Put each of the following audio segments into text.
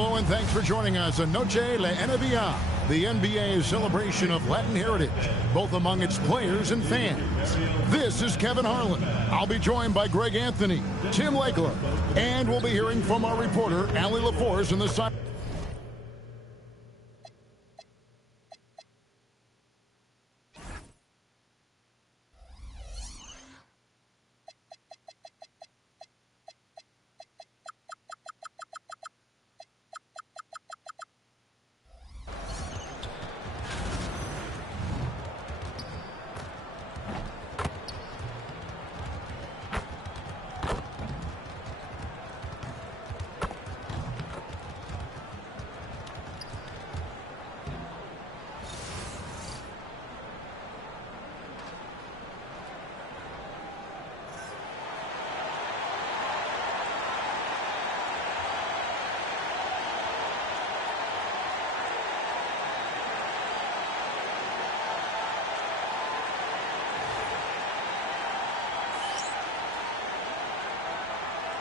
Hello and thanks for joining us on Noche La NBA, the NBA's celebration of Latin heritage, both among its players and fans. This is Kevin Harlan. I'll be joined by Greg Anthony, Tim Lakeler, and we'll be hearing from our reporter, Allie LaForce, in the side.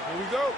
Here we go.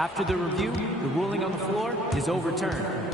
After the review, the ruling on the floor is overturned.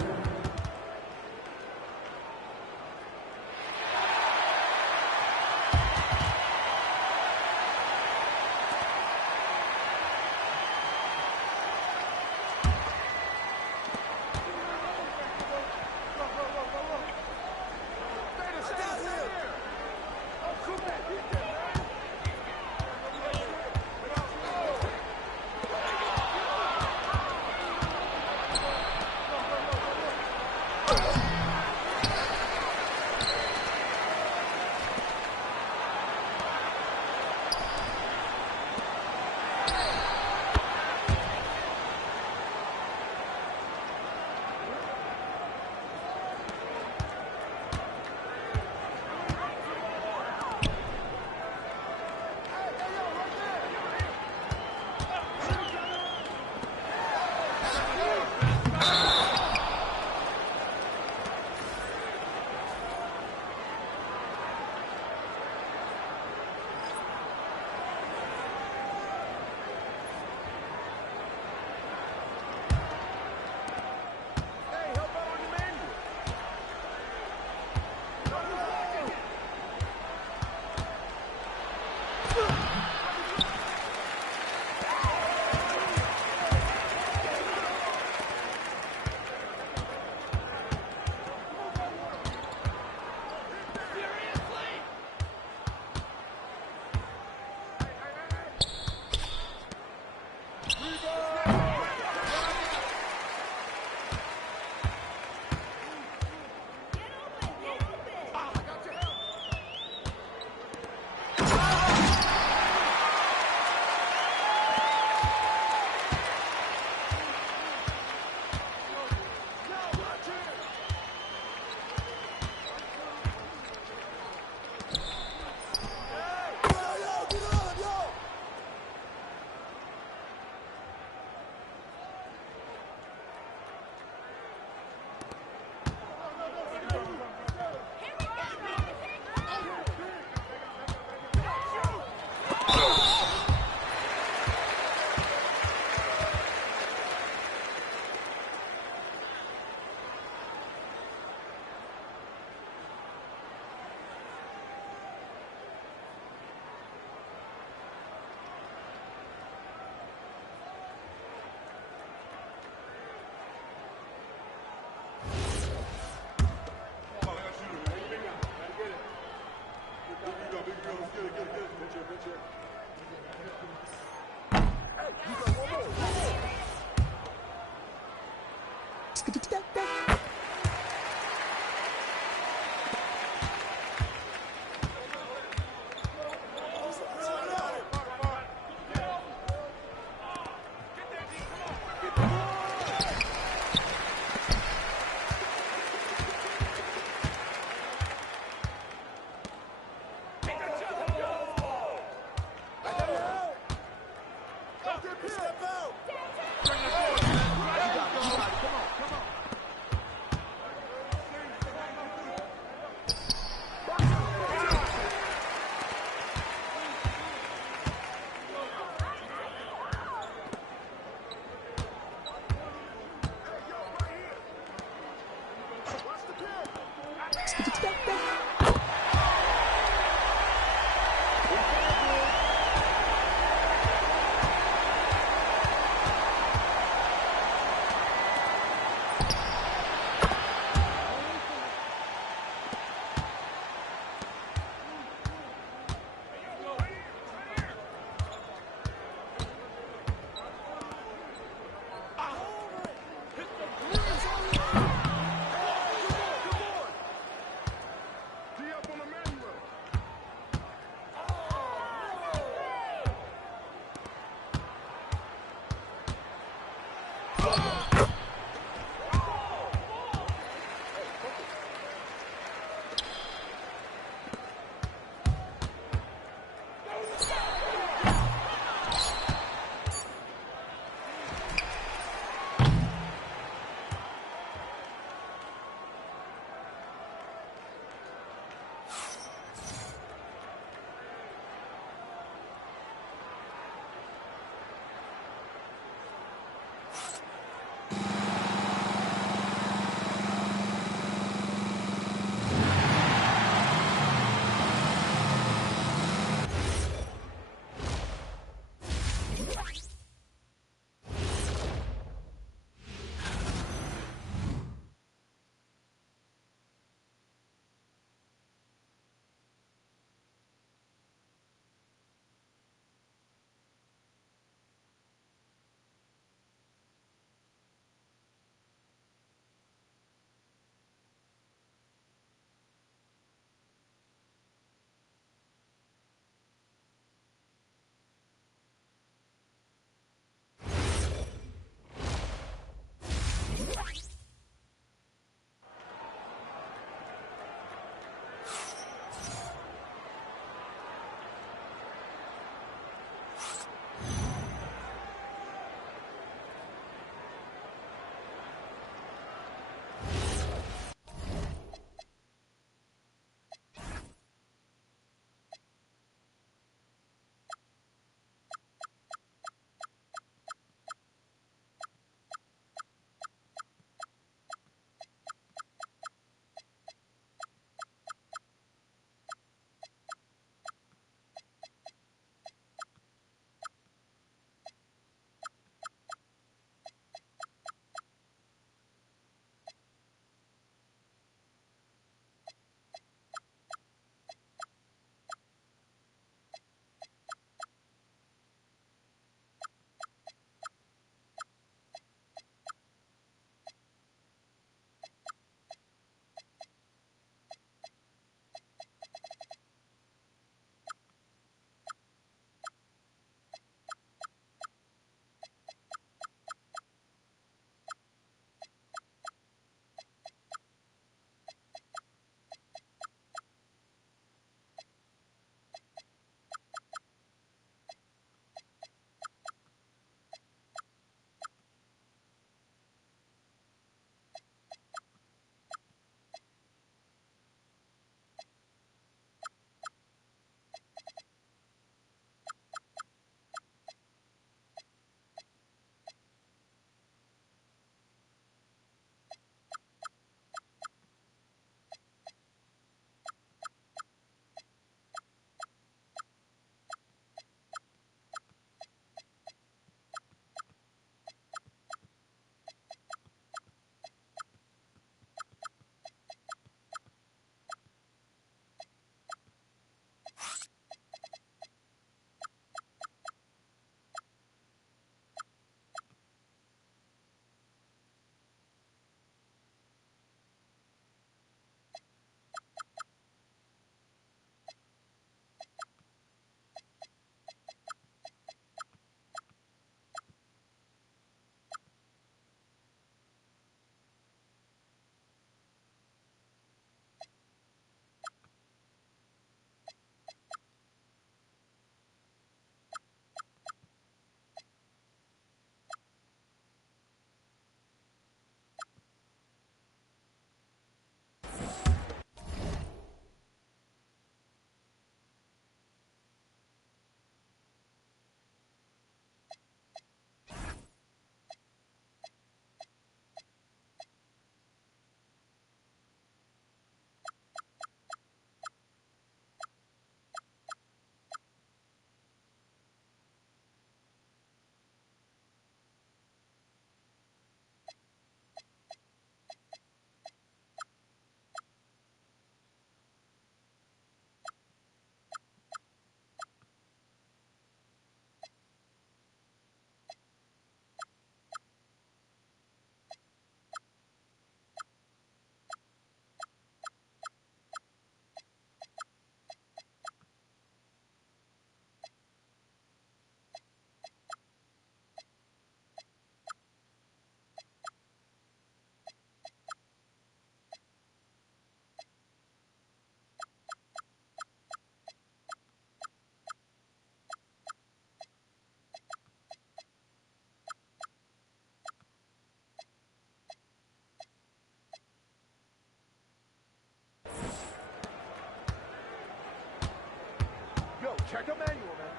Check the manual, man.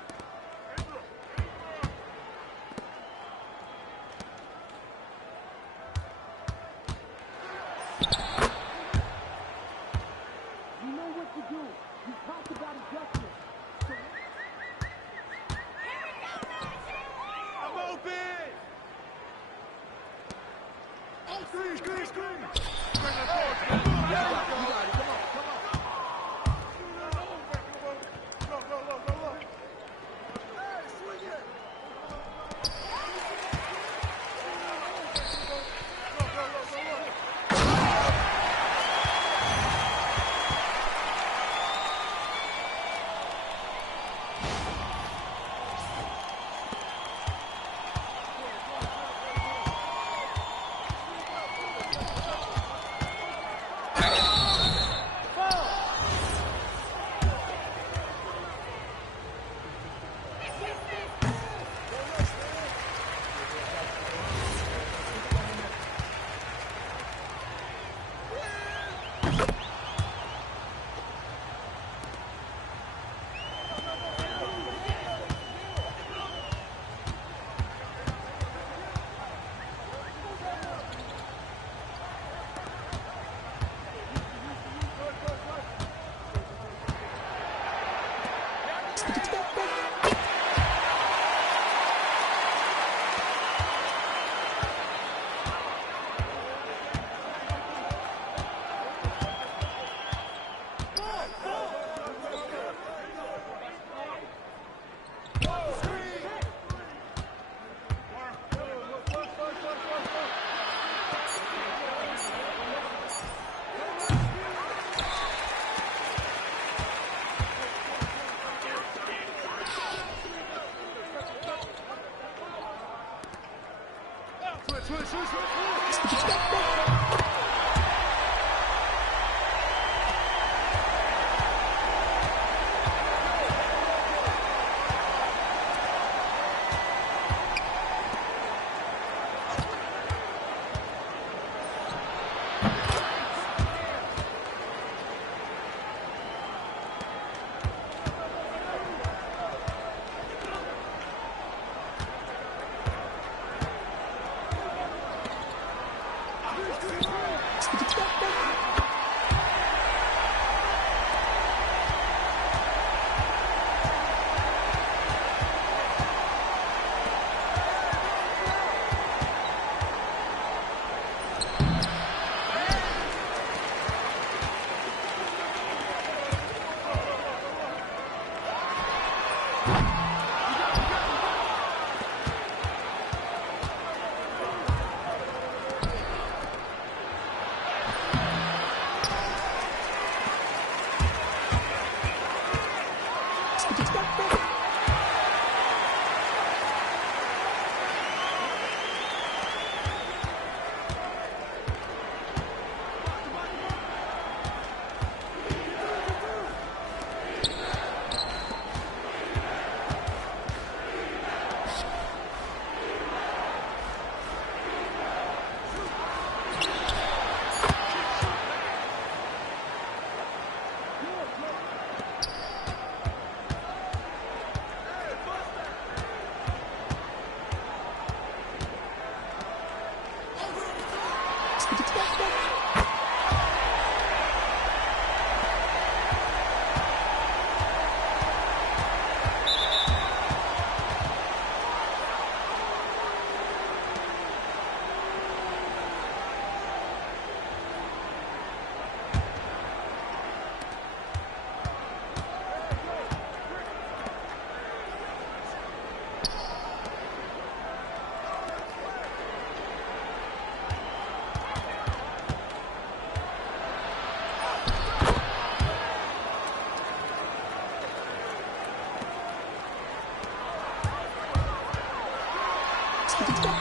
You know what to do. You talked about adjustment. I'm open! Oh, screen! Bring the force, man. You got it. Come on. Go. Hey, swing it! Go.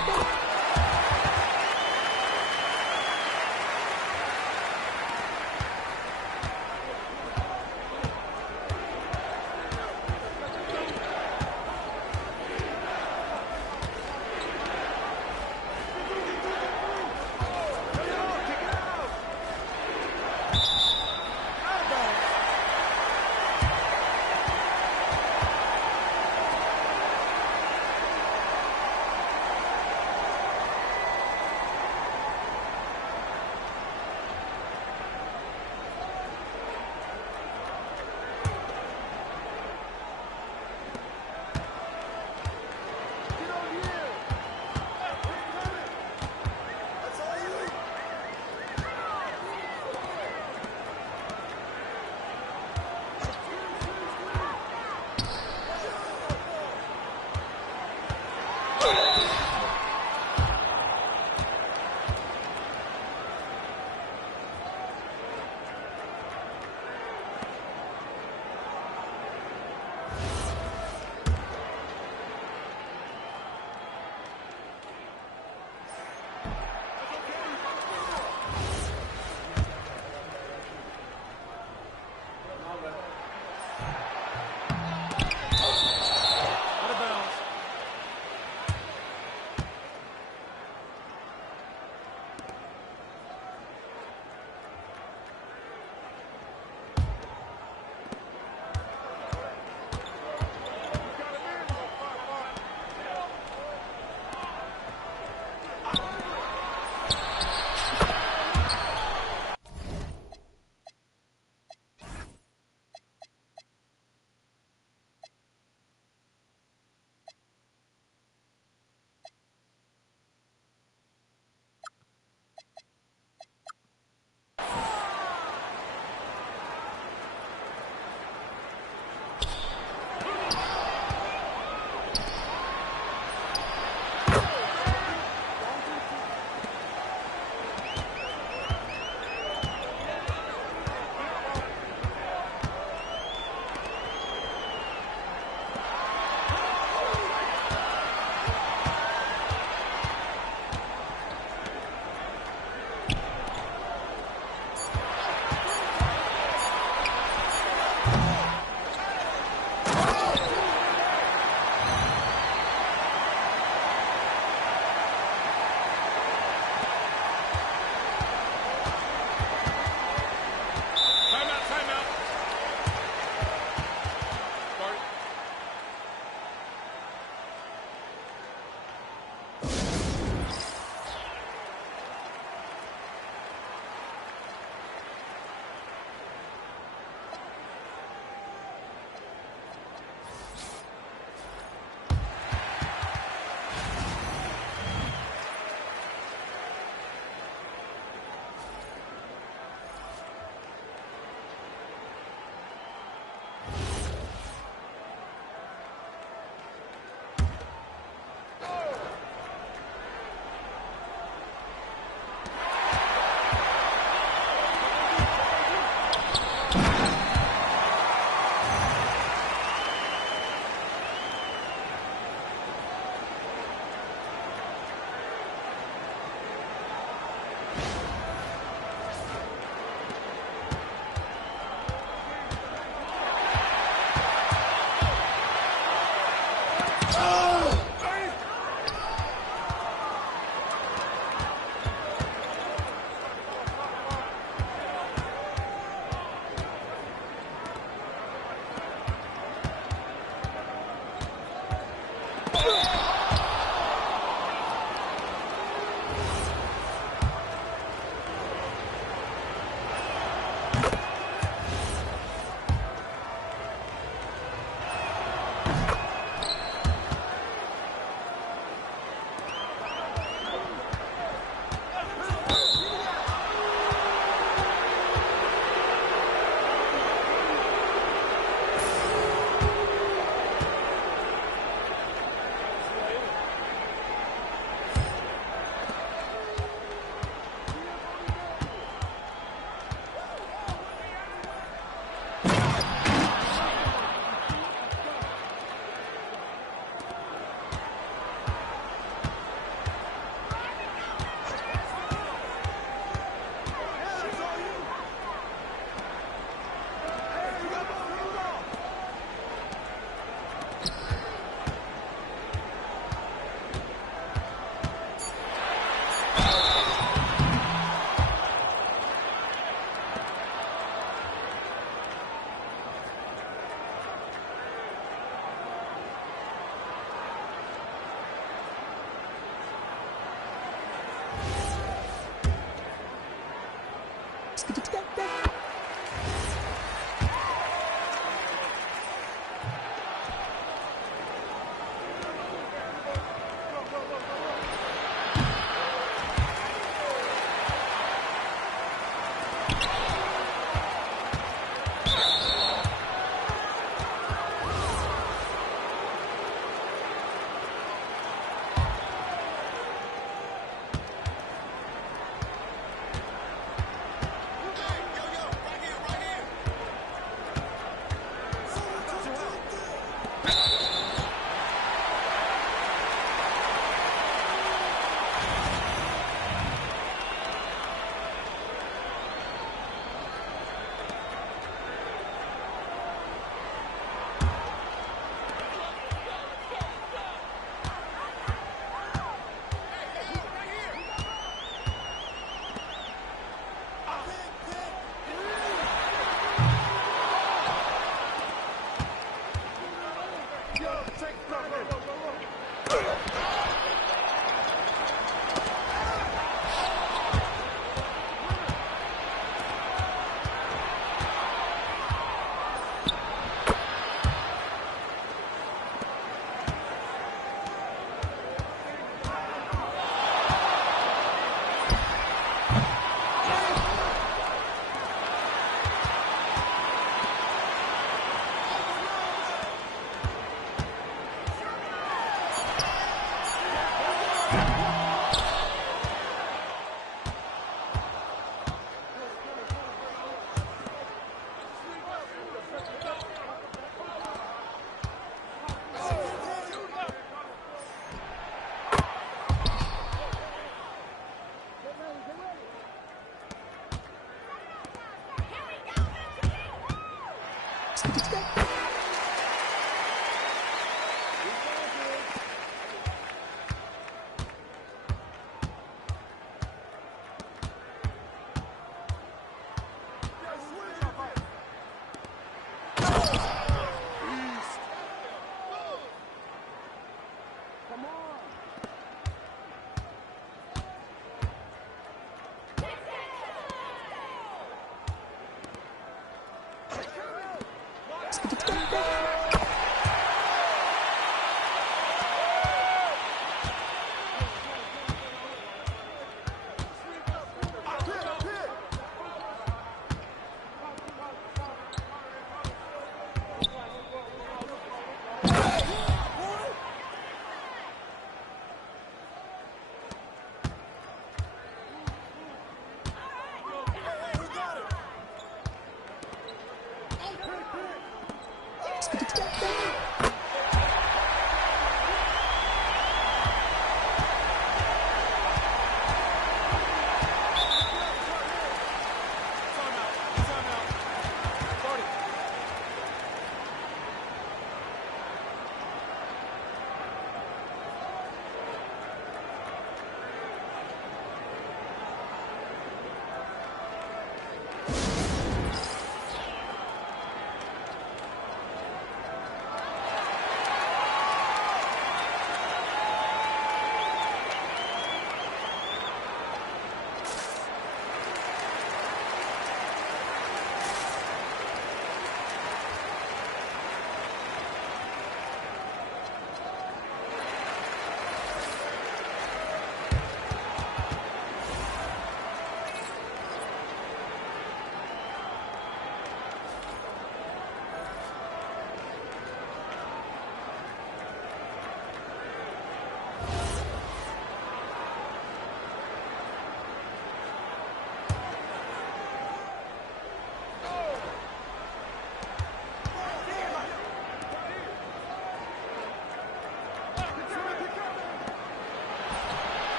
Come on.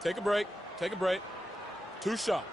Take a break. Take a break. 2 shots.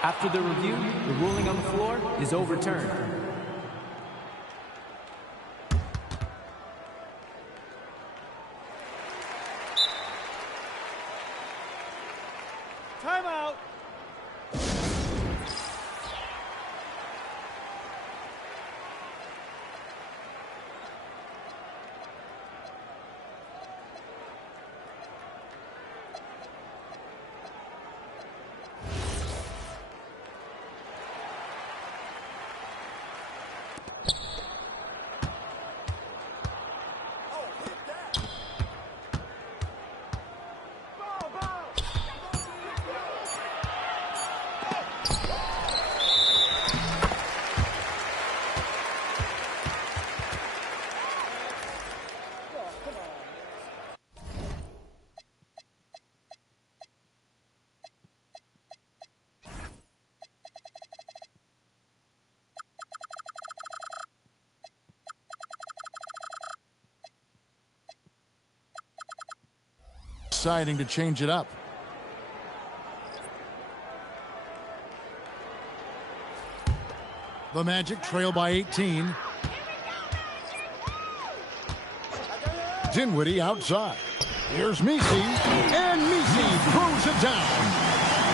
After the review, the ruling on the floor is overturned. Timeout. Deciding to change it up. The Magic trail by 18. Dinwiddie outside. Here's Messi, and Messi throws it down.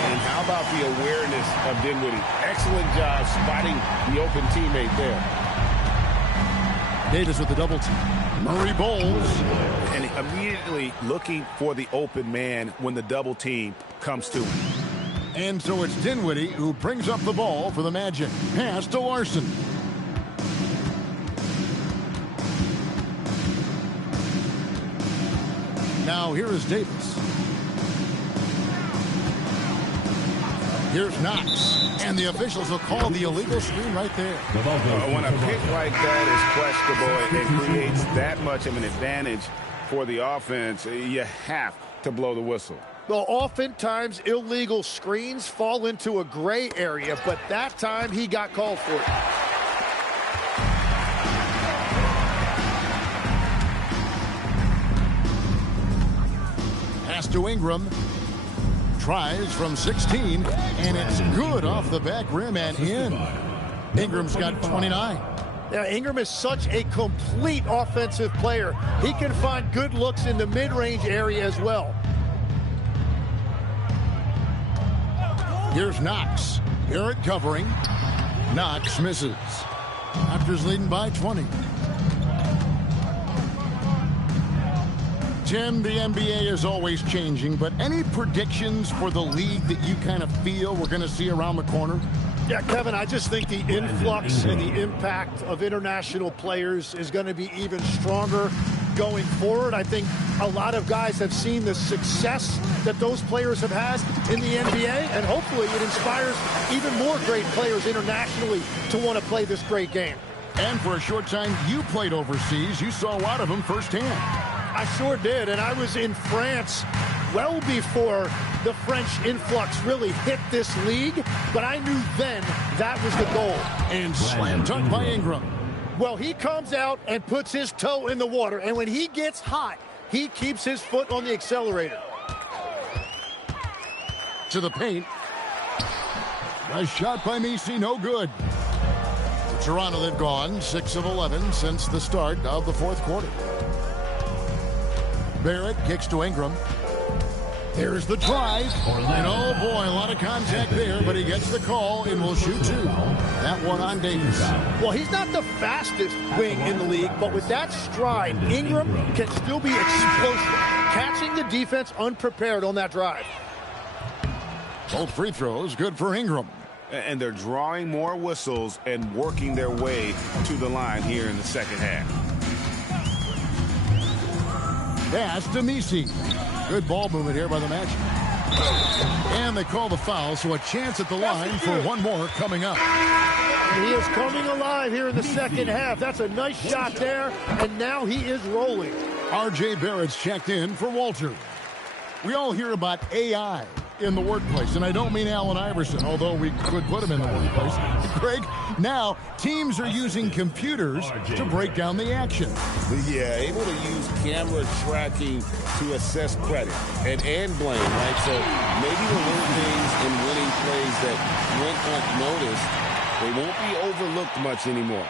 And how about the awareness of Dinwiddie? Excellent job spotting the open teammate there. Davis with the double team. Murray bowls. And immediately looking for the open man when the double team comes to him. And so it's Dinwiddie who brings up the ball for the Magic. Pass to Larson. Now here is Davis. Here's Knox. And the officials will call the illegal screen right there. When a pick like that is questionable and creates that much of an advantage for the offense, you have to blow the whistle. Well, oftentimes illegal screens fall into a gray area, but that time he got called for it. Pass to Ingram. Tries from 16, and it's good off the back rim and in. Ingram's got 29. Yeah, Ingram is such a complete offensive player. He can find good looks in the mid-range area as well. Here's Knox. Garrett covering. Knox misses. Raptors leading by 20. Tim, the NBA is always changing, but any predictions for the league that you kind of feel we're going to see around the corner? Yeah, Kevin, I just think the influx and the impact of international players is going to be even stronger going forward. I think a lot of guys have seen the success that those players have had in the NBA, and hopefully it inspires even more great players internationally to want to play this great game. And for a short time, you played overseas. You saw a lot of them firsthand. I sure did, and I was in France well before the French influx really hit this league, but I knew then that was the goal. And slam dunk by Ingram. Well, he comes out and puts his toe in the water, and when he gets hot, he keeps his foot on the accelerator. To the paint. Nice shot by Messi, no good. Toronto, they've gone 6 of 11 since the start of the fourth quarter. Barrett kicks to Ingram. Here's the drive. And oh boy, a lot of contact there, but he gets the call and will shoot 2. That one on Davis. Well, he's not the fastest wing in the league, but with that stride, Ingram can still be explosive, catching the defense unprepared on that drive. Both free throws good for Ingram. And they're drawing more whistles and working their way to the line here in the second half. Pass to Messi. Good ball movement here by the Magic. And they call the foul, so a chance at the line for one more coming up. He is coming alive here in the second half. That's a nice shot there, and now he is rolling. R.J. Barrett's checked in for Walter. We all hear about AI in the workplace, and I don't mean Allen Iverson, although we could put him in the workplace. Greg, now teams are using computers to break down the action. Yeah, able to use camera tracking to assess credit and blame, right? So maybe the little things in winning plays that went unnoticed, they won't be overlooked much anymore.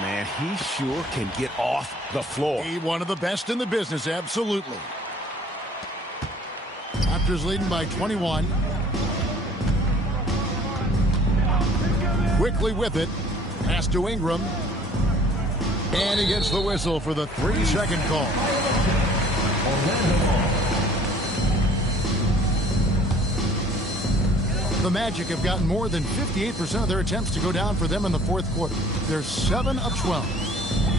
Man, he sure can get off the floor. He one of the best in the business, absolutely. Raptors leading by 21. Quickly with it. Pass to Ingram. And he gets the whistle for the 3-second call. The Magic have gotten more than 58% of their attempts to go down for them in the fourth quarter. They're 7 of 12.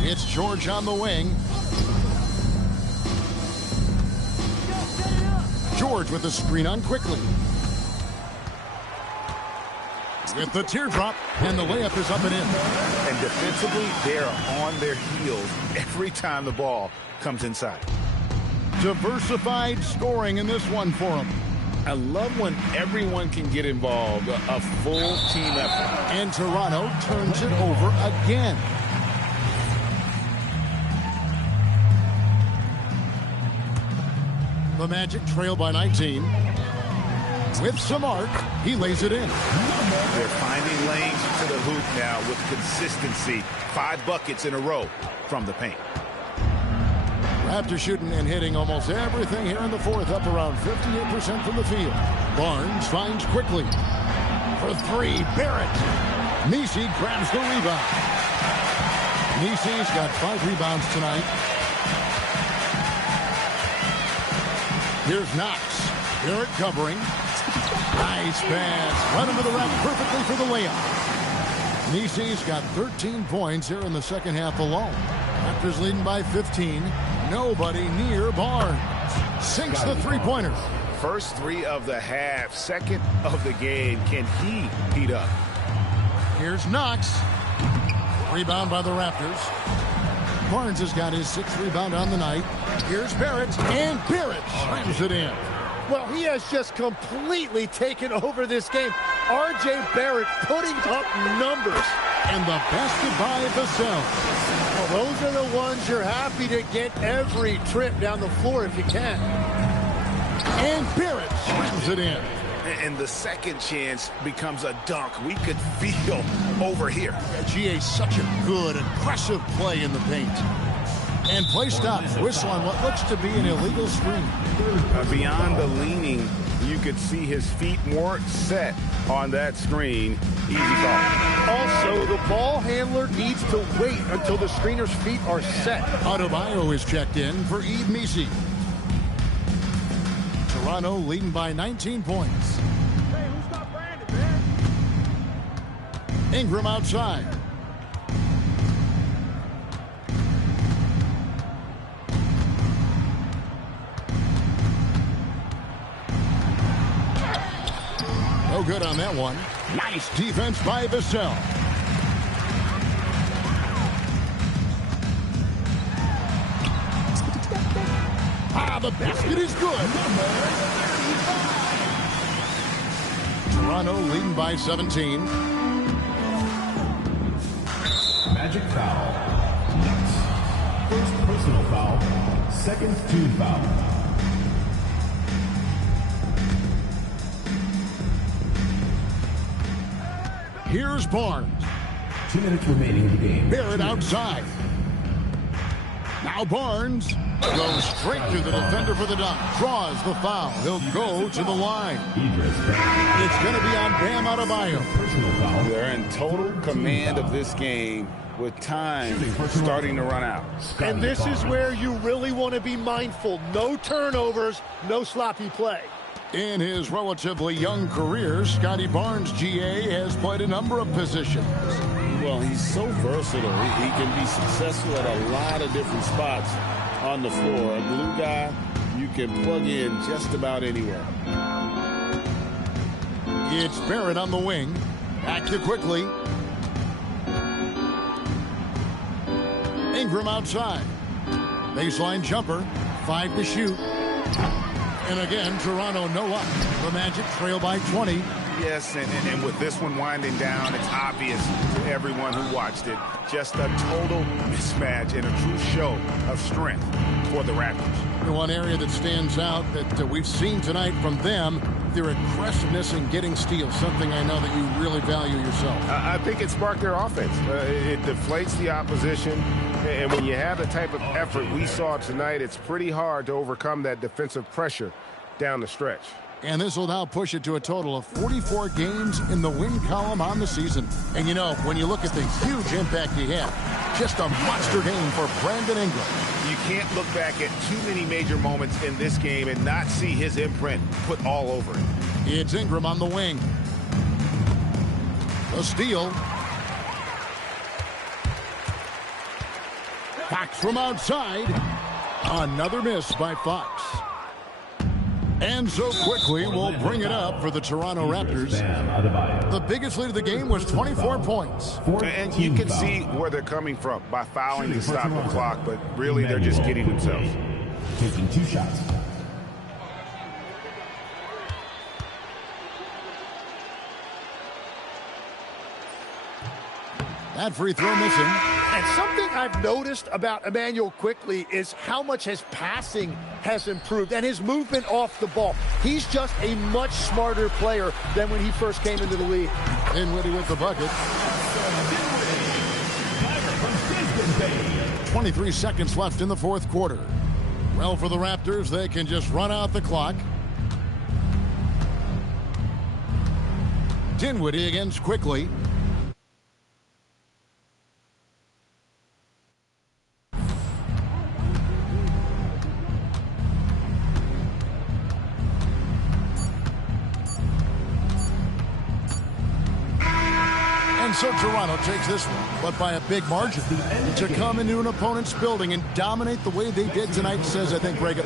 It's George on the wing. George with the screen on quickly. With the teardrop, and the layup is up and in. And defensively, they're on their heels every time the ball comes inside. Diversified scoring in this one for them. I love when everyone can get involved, a full team effort. And Toronto turns it over again. The Magic trail by 19. With some arc, he lays it in. They're finding lanes to the hoop now with consistency. 5 buckets in a row from the paint. Raptors shooting and hitting almost everything here in the fourth, up around 58% from the field. Barnes finds quickly. For 3, Barrett. Messi grabs the rebound. Messi's got 5 rebounds tonight. Here's Knox. Barrett covering. Nice pass. Run into the rack perfectly for the layup. Messi's got 13 points here in the second half alone. Raptors leading by 15. Nobody near Barnes. sinks the three-pointer. First three of the half, second of the game. Can he heat up? Here's Knox. Rebound by the Raptors. Barnes has got his sixth rebound on the night. Here's Barrett, and Barrett slams it in. Well, he has just completely taken over this game. R.J. Barrett putting up numbers. And the basket by Vassell. Well, those are the ones you're happy to get every trip down the floor if you can. And Barrett slams it in. And the second chance becomes a dunk. We could feel over here. GA, such a good, aggressive play in the paint. And play stops. Whistle on what looks to be an illegal screen. Beyond the leaning, you could see his feet more set on that screen. Easy call. Also, the ball handler needs to wait until the screener's feet are set. Adebayo is checked in for Yves Missi. Toronto leading by 19 points. Hey, who stopped Brandon, man? Ingram outside. No good on that one. Nice defense by Vassell. The basket is good. Toronto leading by 17. Magic foul. Next. First personal foul. Second team foul. Here's Barnes. 2 minutes remaining in the game. Barrett outside. Now Barnes goes straight to the defender for the dunk. Draws the foul. He'll go to the line. It's going to be on Bam Adebayo. They're in total command of this game with time starting to run out. And this is where you really want to be mindful. No turnovers, no sloppy play. In his relatively young career, Scotty Barnes, GA, has played a number of positions. Well, he's so versatile. He can be successful at a lot of different spots on the floor. A glue guy, you can plug in just about anywhere. It's Barrett on the wing. Back to quickly. Ingram outside. Baseline jumper. 5 to shoot. And again, Toronto no up. The Magic trail by 20. Yes, and with this one winding down, it's obvious to everyone who watched it. Just a total mismatch and a true show of strength for the Raptors. The one area that stands out that we've seen tonight from them, their aggressiveness in getting steals, something I know that you really value yourself. I think it sparked their offense. It deflates the opposition, and when you have the type of effort we saw tonight, it's pretty hard to overcome that defensive pressure down the stretch. And this will now push it to a total of 44 games in the win column on the season. And you know, when you look at the huge impact he had, just a monster game for Brandon Ingram. You can't look back at too many major moments in this game and not see his imprint put all over it. It's Ingram on the wing. A steal. Fox from outside. Another miss by Fox. And so quickly, we'll bring it up for the Toronto Raptors. The biggest lead of the game was 24 points. And you can see where they're coming from by fouling to stop the clock, but really they're just kidding themselves. Taking 2 shots. That free throw missing. And something I've noticed about Immanuel Quickley is how much his passing has improved and his movement off the ball. He's just a much smarter player than when he first came into the league. Dinwiddie with the bucket. 23 seconds left in the fourth quarter. Well, for the Raptors, they can just run out the clock. Dinwiddie against Quickley. So Toronto takes this one, but by a big margin. To come into an opponent's building and dominate the way they did tonight says, I think, Greg.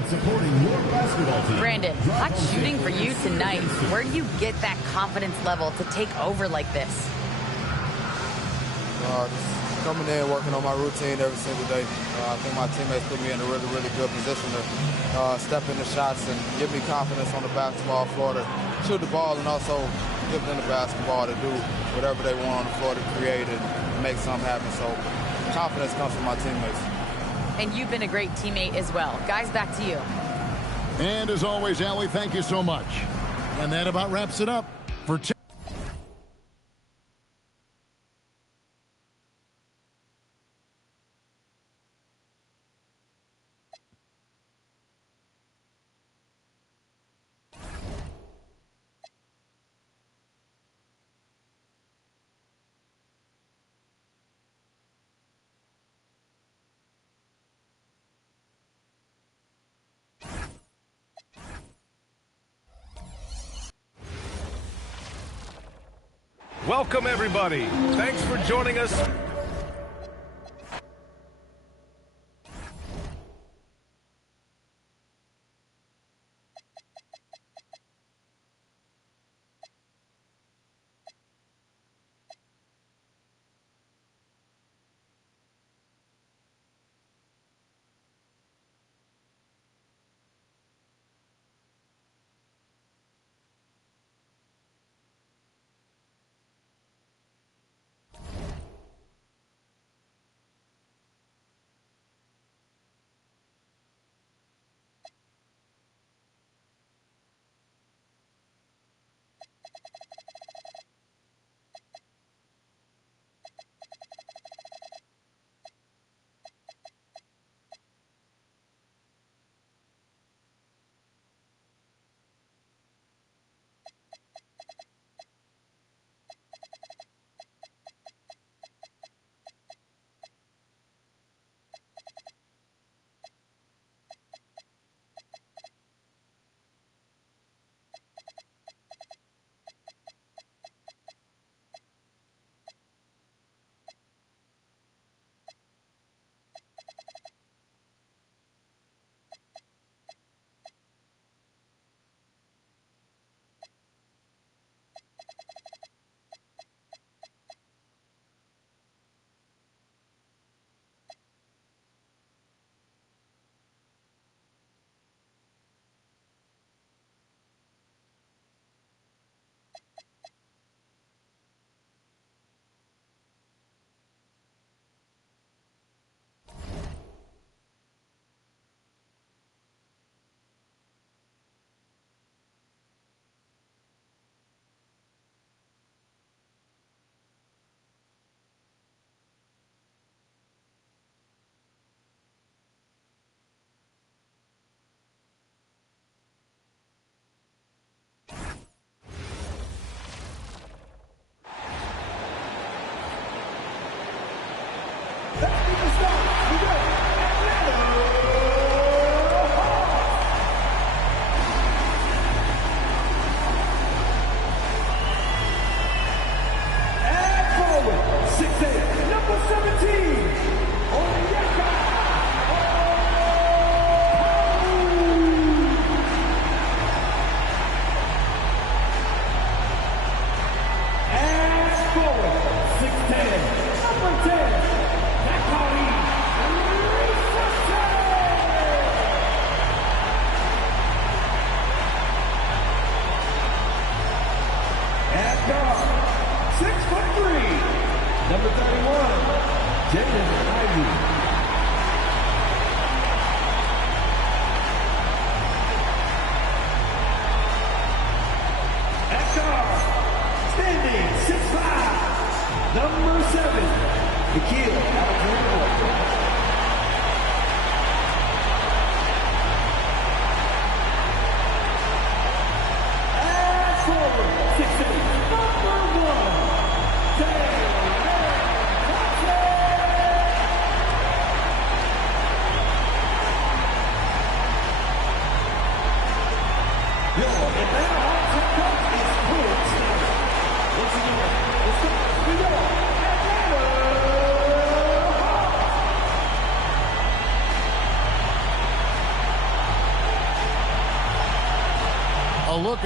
Brandon, hot shooting for you tonight. Where do you get that confidence level to take over like this? Just coming in, working on my routine every single day. I think my teammates put me in a really, really good position to step into shots and give me confidence on the basketball floor to shoot the ball, and also give them the basketball to do whatever they want on the floor to create and make something happen. So confidence comes from my teammates. And you've been a great teammate as well. Guys, back to you. And as always, Allie, thank you so much. And that about wraps it up for Welcome, everybody. Thanks for joining us.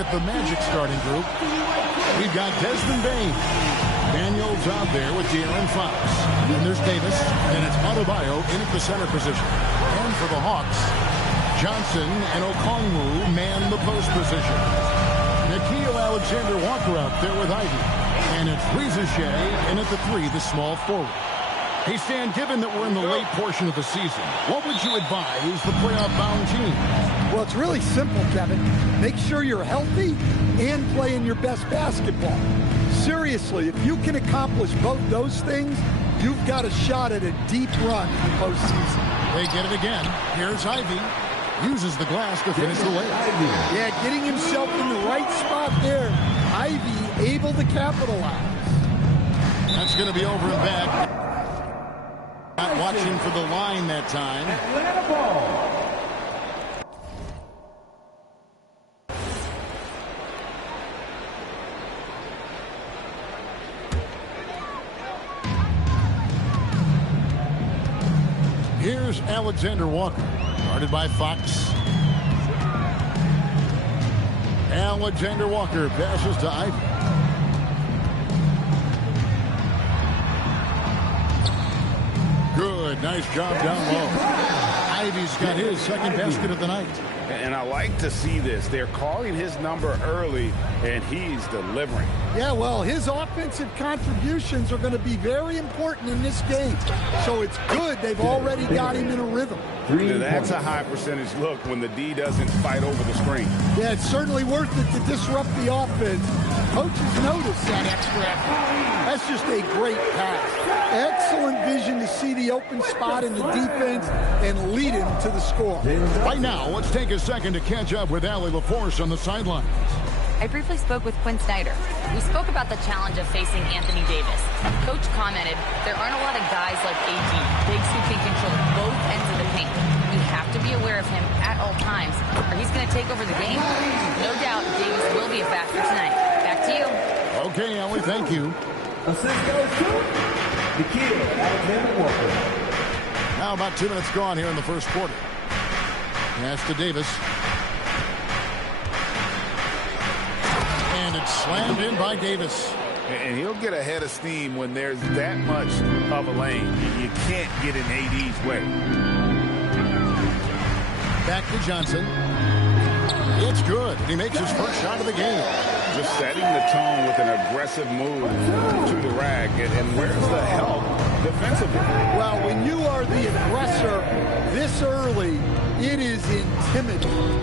at the Magic starting group. We've got Desmond Bane. Daniels out there with De'Aaron Fox. Then there's Davis, and it's Adebayo in at the center position. And for the Hawks, Johnson and Okongwu man the post position. Nickeil Alexander-Walker out there with Ivy. And it's Rizachet in at the 3, the small forward. Hey, Stan, given that we're in the late portion of the season, what would you advise the playoff-bound team? Well, it's really simple, Kevin. Make sure you're healthy and playing your best basketball. Seriously, if you can accomplish both those things, you've got a shot at a deep run in the postseason. They get it again. Here's Ivy. Uses the glass to finish the layup. Yeah, getting himself in the right spot there. Ivy able to capitalize. That's going to be over and back. Not watching for the line that time. Atlanta ball. Here's Alexander Walker, guarded by Fox. Alexander Walker passes to Ivy. Good, nice job down low. Ivy's got his second basket of the night. And I like to see this. They're calling his number early, and he's delivering. Yeah, well, his offensive contributions are going to be very important in this game. So it's good they've already got him in a rhythm. That's a high percentage look when the D doesn't fight over the screen. Yeah, it's certainly worth it to disrupt the offense. Coaches notice that extra effort. That's just a great pass. Excellent vision to see the open spot in the defense and lead him to the score. Right now, let's take a second to catch up with Allie LaForce on the sidelines. I briefly spoke with Quinn Snyder. We spoke about the challenge of facing Anthony Davis. Coach commented, there aren't a lot of guys like AD, bigs who can control both ends of the paint. We have to be aware of him at all times, or he's going to take over the game. No doubt Davis will be a factor tonight. Back to you. Okay, Allie, thank you. Assist goes to Nickeil Alexander-Walker. Now about 2 minutes gone here in the first quarter. Pass to Davis. And it's slammed in by Davis. And he'll get a head of steam when there's that much of a lane. You can't get in AD's way. Back to Johnson. It's good. He makes his first shot of the game. Just setting the tone with an aggressive move to the rack. And where's the help defensively? Well, when you are the aggressor this early, it is intimidating.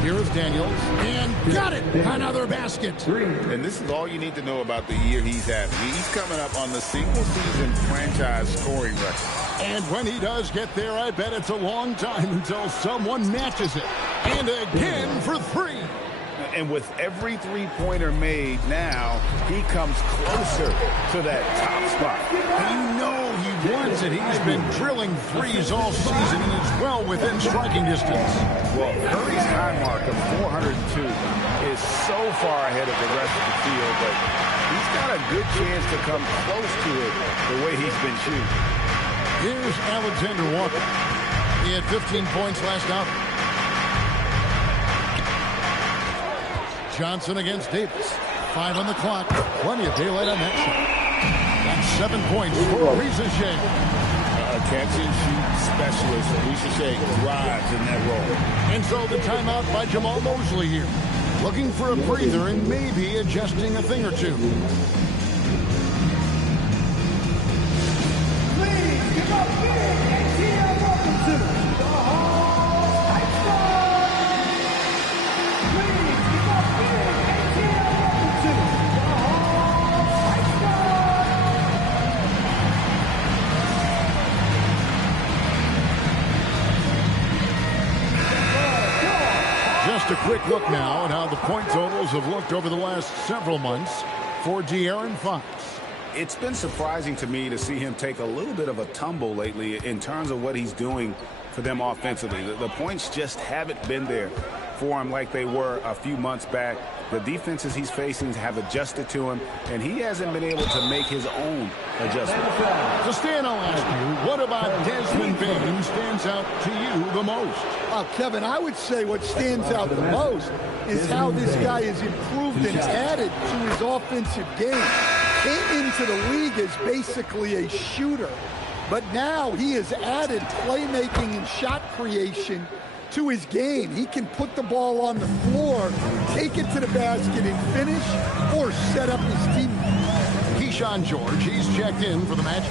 Here is Daniels, and got it! Another basket. And this is all you need to know about the year he's having. He's coming up on the single-season franchise scoring record. And when he does get there, I bet it's a long time until someone matches it. And again for 3. And with every three-pointer made now, he comes closer to that top spot. You know he wants it. He's been drilling threes all season and is well within striking distance. Well, Curry's high mark of 402 is so far ahead of the rest of the field, but he's got a good chance to come close to it the way he's been shooting. Here's Alexander Walker. He had 15 points last outing. Johnson against Davis. 5 on the clock. Plenty of daylight on that shot. That's 7 points for Rizachet. A catch-and-shoot specialist. Rizachet thrives in that role. And so the timeout by Jamal Mosley here. Looking for a breather and maybe adjusting a thing or two. Please give up big ATL welcome to the Hall Heights Squad. Please give up big ATL welcome to the Hall Heights Squad. Just a quick look now at how the point totals have looked over the last several months for De'Aaron Fox. It's been surprising to me to see him take a little bit of a tumble lately in terms of what he's doing for them offensively. The points just haven't been there. for him like they were a few months back. The defenses he's facing have adjusted to him, and he hasn't been able to make his own adjustments. So Stan, I'll ask you, what about Desmond Bain stands out to you the most? Kevin, I would say what stands out the most is how this guy has improved and added to his offensive game. Came into the league as basically a shooter, but now he has added playmaking and shot creation to his game. He can put the ball on the floor, take it to the basket and finish, or set up his teammates. Keyshawn George, he's checked in for the match.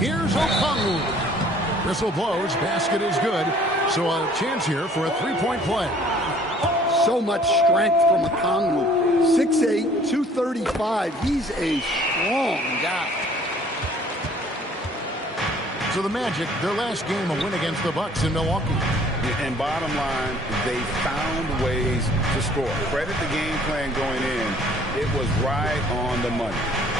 Here's Okongwu. Whistle blows, basket is good, so a chance here for a three-point play. So much strength from Okongwu. 6'8", 235. He's a strong guy. So the Magic, their last game, a win against the Bucks in Milwaukee. And bottom line, they found ways to score. Credit the game plan going in. It was right on the money.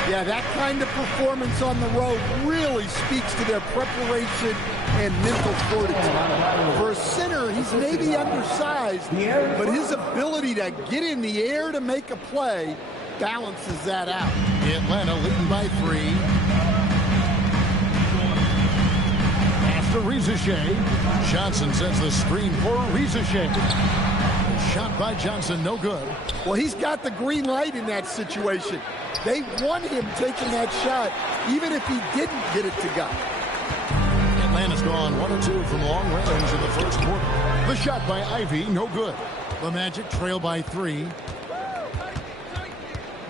Yeah, that kind of performance on the road really speaks to their preparation and mental fortitude. For a center, he's maybe undersized, but his ability to get in the air to make a play balances that out. Atlanta leading by 3. After Reza Shea, Johnson sets the screen for Reza Shea. Shot by Johnson, no good. Well, he's got the green light in that situation. They want him taking that shot, even if he didn't get it to go. Atlanta's gone 1 of 2 from long range in the first quarter. The shot by Ivy, no good. The Magic trail by 3.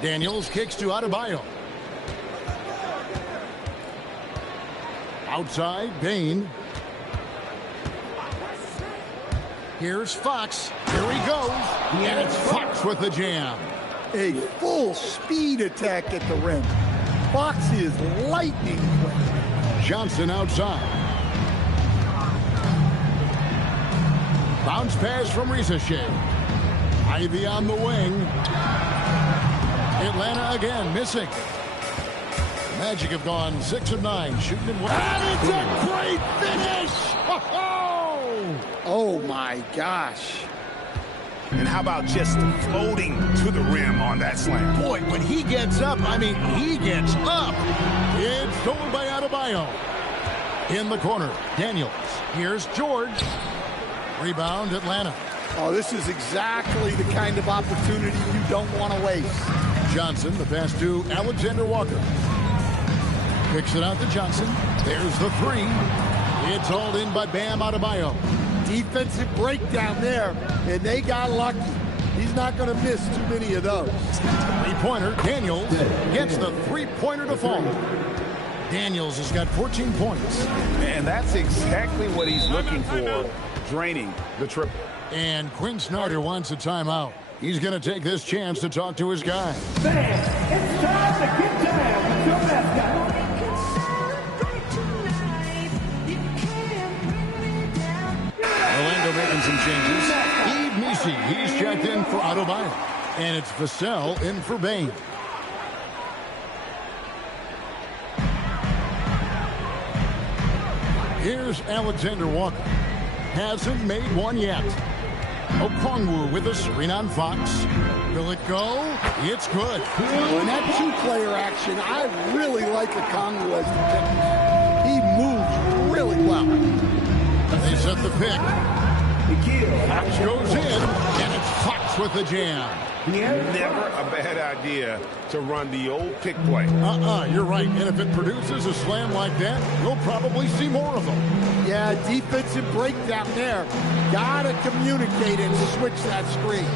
Daniels kicks to Adebayo. Outside, Bain. Here's Fox. Here he goes. And it's Fox with the jam. A full speed attack at the rim. Fox is lightning quick. Johnson outside. Bounce pass from Reza Shea. Ivy on the wing. Atlanta again missing. Magic have gone 6 of 9 shooting and it's a great finish. Oh my gosh. And how about just floating to the rim on that slam? Boy, when he gets up, I mean, he gets up. It's stolen by Adebayo. In the corner, Daniels. Here's George. Rebound, Atlanta. Oh, this is exactly the kind of opportunity you don't want to waste. Johnson, the pass to Alexander Walker. Picks it out to Johnson. There's the 3. It's hauled in by Bam Adebayo. Defensive breakdown there, and they got lucky. He's not going to miss too many of those. Three-pointer, Daniels gets the three-pointer to fall. Daniels has got 14 points. And that's exactly what he's looking for, draining the triple. And Quinn Snyder wants a timeout. He's going to take this chance to talk to his guy. Fans, it's time to get down with your mascot. Orlando making some changes. Yves Missi, he's checked in for Adebayo. And it's Vassell in for Bain. Here's Alexander Walker. Hasn't made one yet. Okongwu with a screen on Fox. Will it go? It's good. Well, in that two-player action, I really like Okongwu as the pick. He moves really well. They set the pick. Fox goes in, and it's Fox with the jam. Never a bad idea to run the old pick play. You're right. And if it produces a slam like that, you'll probably see more of them. Yeah, defensive breakdown there. Gotta communicate and switch that screen.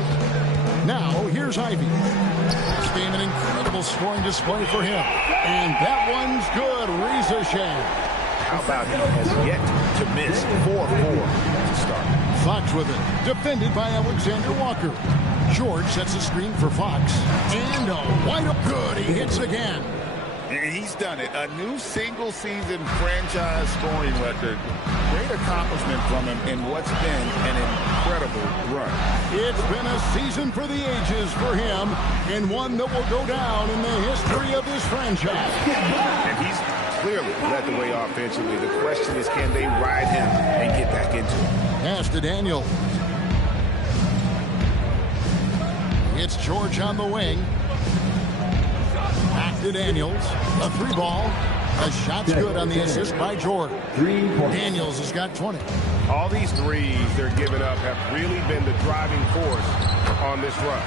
Now, here's Ivy. It's been an incredible scoring display for him. And that one's good. Reza Shea. How about he has yet to miss 4-4 to start. Fox with it. Defended by Alexander Walker. George sets a screen for Fox. And a wide up good. He hits again. And he's done it. A new single-season franchise scoring record. Great accomplishment from him in what's been an incredible run. It's been a season for the ages for him, and one that will go down in the history of this franchise. And he's clearly led the way offensively. The question is, can they ride him and get back into it? Pass to Daniels. It's George on the wing. Back to Daniels. A 3-ball. A shot's good on the assist by George. Daniels has got 20. All these threes they're giving up have really been the driving force on this run.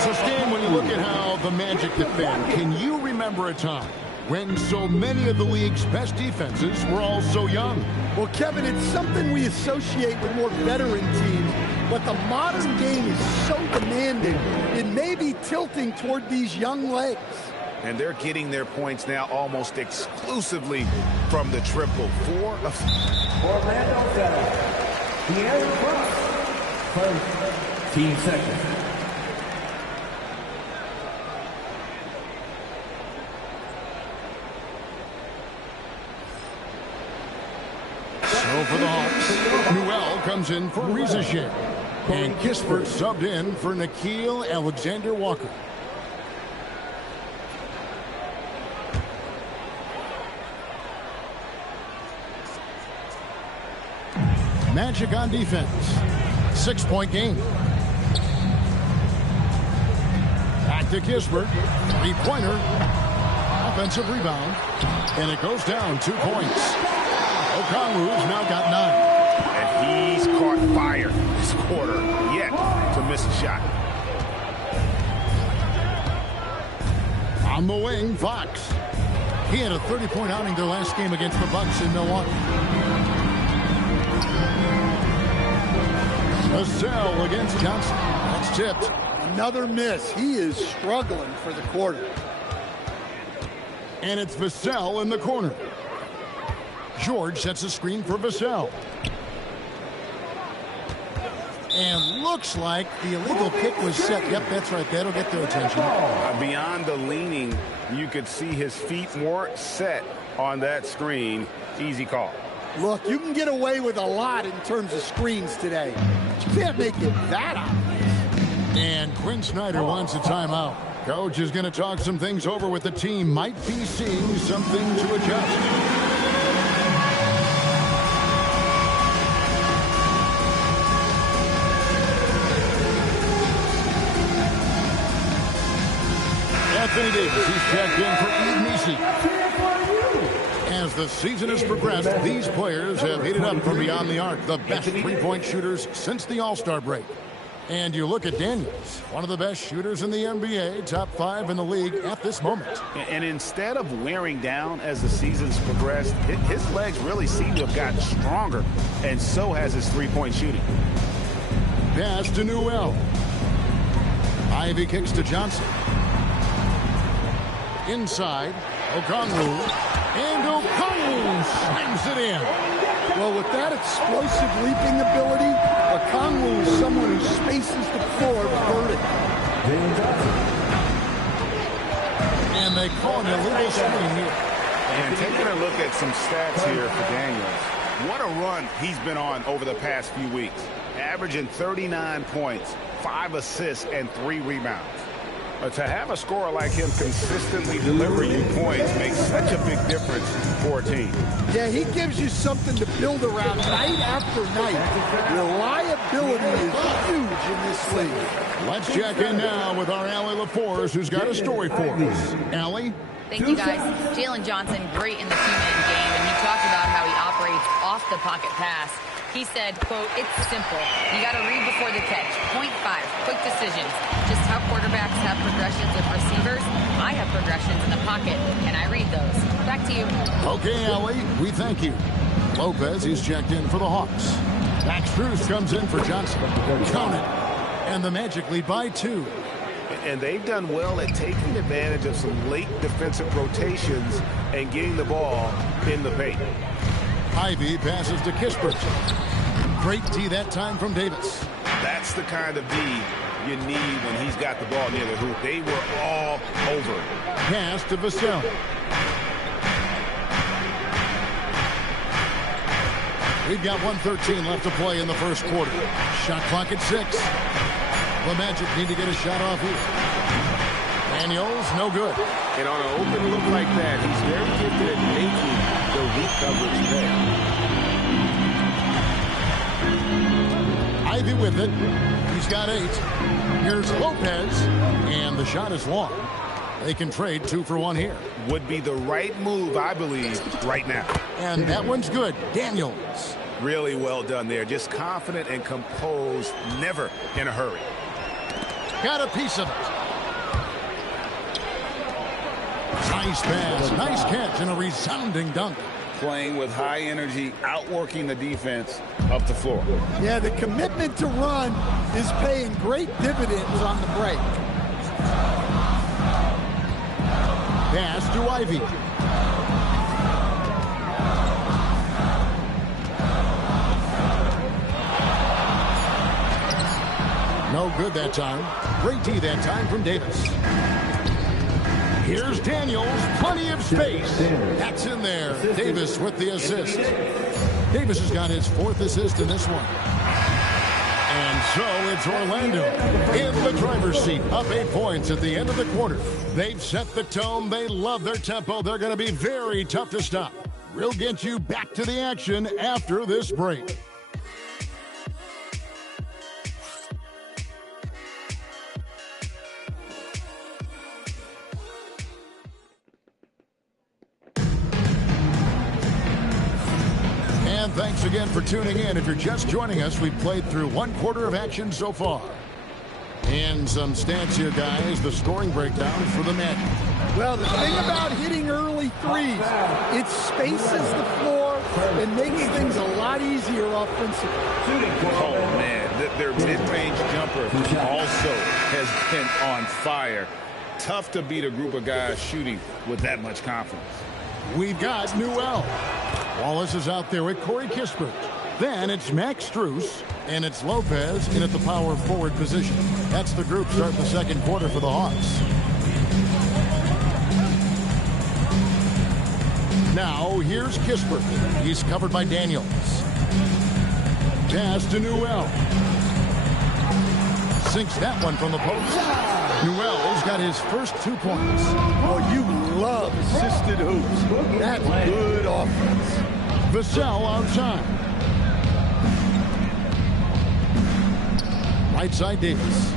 So, Stan, when you look at how the Magic defend, can you remember a time when so many of the league's best defenses were all so young? Well, Kevin, it's something we associate with more veteran teams, but the modern game is so demanding, it may be tilting toward these young legs. And they're getting their points now almost exclusively from the triple. 4 of... Orlando Center. De'Aaron Fox. First, team second. So for the Hawks, Newell comes in for Riza-Shea. And Kispert subbed in for Nickeil Alexander-Walker. Magic on defense. 6-point game. Back to Kispert. 3-pointer. Offensive rebound. And it goes down 2 points. Okongwu's now got 9. And he's caught fire this quarter, yet to miss a shot. On the wing, Fox. He had a 30-point outing their last game against the Bucks in Milwaukee. Vassell against Johnson. That's tipped. Another miss. He is struggling for the quarter. And it's Vassell in the corner. George sets a screen for Vassell. And looks like the illegal kick was set. Yep, that's right. That'll get their attention. Beyond the leaning, you could see his feet more set on that screen. Easy call. Look, you can get away with a lot in terms of screens today. But you can't make it that obvious. And Quinn Snyder wants a timeout. Coach is going to talk some things over with the team. Might be seeing something to adjust. Anthony Davis, he's checked in for Eve Nisi. As the season has progressed, these players have heated up from beyond the arc, the best three-point shooters since the All-Star break. And you look at Daniels, one of the best shooters in the NBA, top 5 in the league at this moment. And instead of wearing down as the season's progressed, his legs really seem to have gotten stronger, and so has his three-point shooting. Pass to Newell. Ivy kicks to Johnson. Inside, Okongwu, and Okongwu slams it in. Well, with that explosive leaping ability, Okongwu is someone who spaces the floor vertically. And they call an illegal screen here. And taking a look at some stats here for Daniels, what a run he's been on over the past few weeks. Averaging 39 points, 5 assists, and 3 rebounds. To have a scorer like him consistently deliver you points makes such a big difference for a team. Yeah, he gives you something to build around night after night. Reliability is huge in this league. Let's check in now with our Allie LaForce, who's got a story for us. Allie? Thank you, guys. Jalen Johnson, great in the two-man game, and he talked about how he operates off the pocket pass. He said, quote, "It's simple. You got to read before the catch. Point 5, quick decisions. Just how quarterbacks have progressions with receivers, I have progressions in the pocket, and I read those." Back to you. Okay, Allie, we thank you. Lopez, he's checked in for the Hawks. Max Strus comes in for Johnson. Count it. And the Magic lead by 2. And they've done well at taking advantage of some late defensive rotations and getting the ball in the paint. Ivy passes to Kispert. Great D that time from Davis. That's the kind of D you need when he's got the ball near the hoop. They were all over it. Pass to Vassell. We've got 1:13 left to play in the first quarter. Shot clock at 6. The Magic need to get a shot off here. Daniels, no good. And on an open look like that, he's very gifted at making the weak coverage pay. Ivy with it. He's got 8. Here's Lopez, and the shot is long. They can trade 2 for 1 here. Would be the right move, I believe, right now. And that one's good. Daniels. Really well done there. Just confident and composed, never in a hurry. Got a piece of it. Nice pass, nice catch, and a resounding dunk. Playing with high energy, outworking the defense up the floor. Yeah, the commitment to run is paying great dividends on the break. Pass to Ivy. No good that time. Great D that time from Davis. Here's Daniels. Plenty of space. That's in there. Davis with the assist. Davis has got his 4th assist in this one. And so it's Orlando in the driver's seat, up 8 points at the end of the quarter. They've set the tone. They love their tempo. They're going to be very tough to stop. We'll get you back to the action after this break. Thanks again for tuning in. If you're just joining us, we've played through 1 quarter of action so far. And some stats here, guys. The scoring breakdown for the Magic. Well, the thing about hitting early threes, it spaces the floor and makes things a lot easier offensively. Oh, man. Their mid-range jumper also has been on fire. Tough to beat a group of guys shooting with that much confidence. We've got Newell. Wallace is out there with Corey Kispert. Then it's Max Strus, and it's Lopez in at the power forward position. That's the group starting the second quarter for the Hawks. Now here's Kispert. He's covered by Daniels. Pass to Newell. Sinks that one from the post. Newell's got his first 2 points. Oh, you love assisted hoops. That's good offense. Vassell outside. Right side Davis.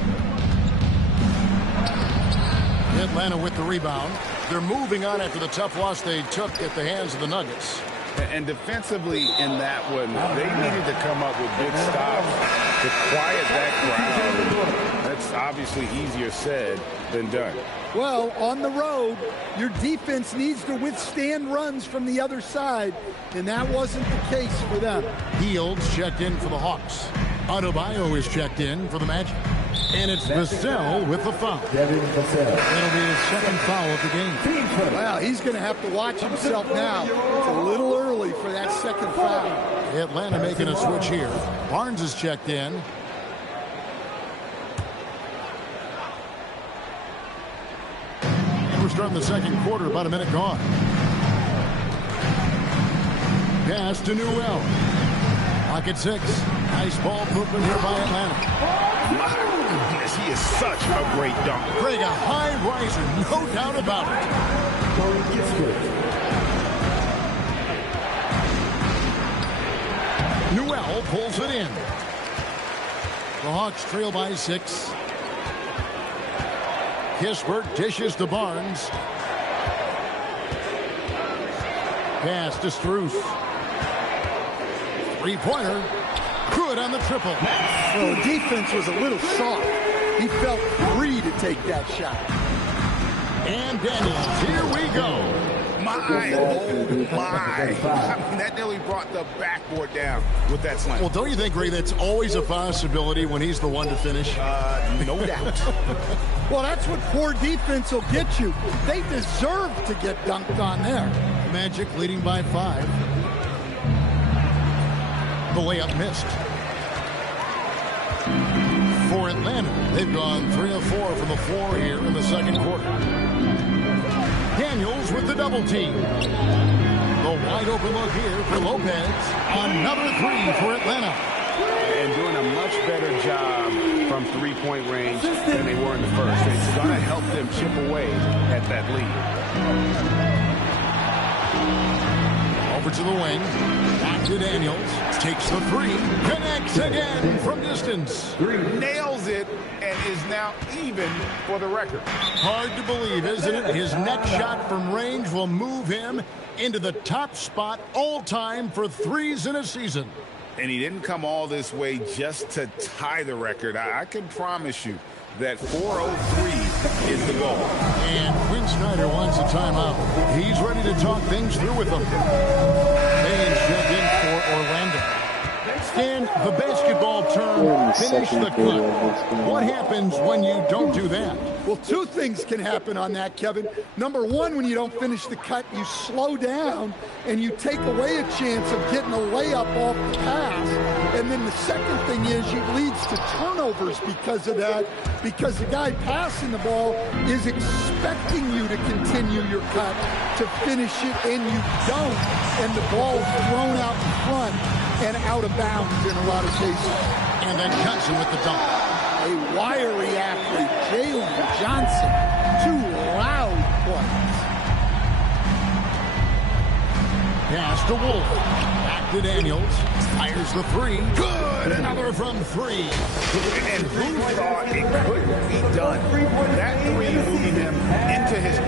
Atlanta with the rebound. They're moving on after the tough loss they took at the hands of the Nuggets. And defensively in that one, they needed to come up with big stops to quiet that crowd. That's obviously easier said than done. Well, on the road, your defense needs to withstand runs from the other side, and that wasn't the case for them. Fields checked in for the Hawks. Adebayo is checked in for the Magic. And it's Vassell with the foul. That'll be his 2nd foul of the game. Well, he's going to have to watch himself now. It's a little early for that 2nd foul. Atlanta making a switch here. Barnes is checked in. And we're starting the second quarter, about a minute gone. Pass to Newell. Pocket 6. Nice ball movement here by Atlanta. My goodness, he is such a great dunker. Greg, a high riser, no doubt about it. Newell pulls it in. The Hawks trail by 6. Kispert dishes to Barnes. Pass to Strus. 3-pointer. Good on the triple. Well, the defense was a little soft. He felt free to take that shot. And Daniels, here we go. My, oh my. I mean, that nearly brought the backboard down with that slam. Well, don't you think, Ray, that's always a possibility when he's the one to finish? No doubt. Well, that's what poor defense will get you. They deserve to get dunked on there. Magic leading by 5. The layup missed. For Atlanta, they've gone 3 of 4 from the floor here in the second quarter. Daniels with the double team. The wide open look here for Lopez. Another 3 for Atlanta. And doing a much better job from 3-point range than they were in the first. It's going to help them chip away at that lead. Over to the wing. Back to Daniels. Takes the 3. Connects again from distance. Nails drills it and is now even for the record. Hard to believe, isn't it? His next shot from range will move him into the top spot all time for threes in a season. And he didn't come all this way just to tie the record. I can promise you that 403 is the goal. And Quinn Snyder wants a timeout. He's ready to talk things through with them. Baines checked in for Orlando. And the basketball term, finish the cut. What happens when you don't do that? Well, two things can happen on that, Kevin. Number one, when you don't finish the cut, you slow down and you take away a chance of getting a layup off the pass. And then the second thing is it leads to turnovers because of that, because the guy passing the ball is expecting you to continue your cut, to finish it, and you don't. And the ball is thrown out in front and out of bounds in a lot of cases. And then Johnson with the dunk. A wiry athlete, Jalen Johnson. Two loud points. Pass to Wolf. Back to Daniels. Fires the three. Good. Another from three. And who thought it couldn't be done? That three moving him into his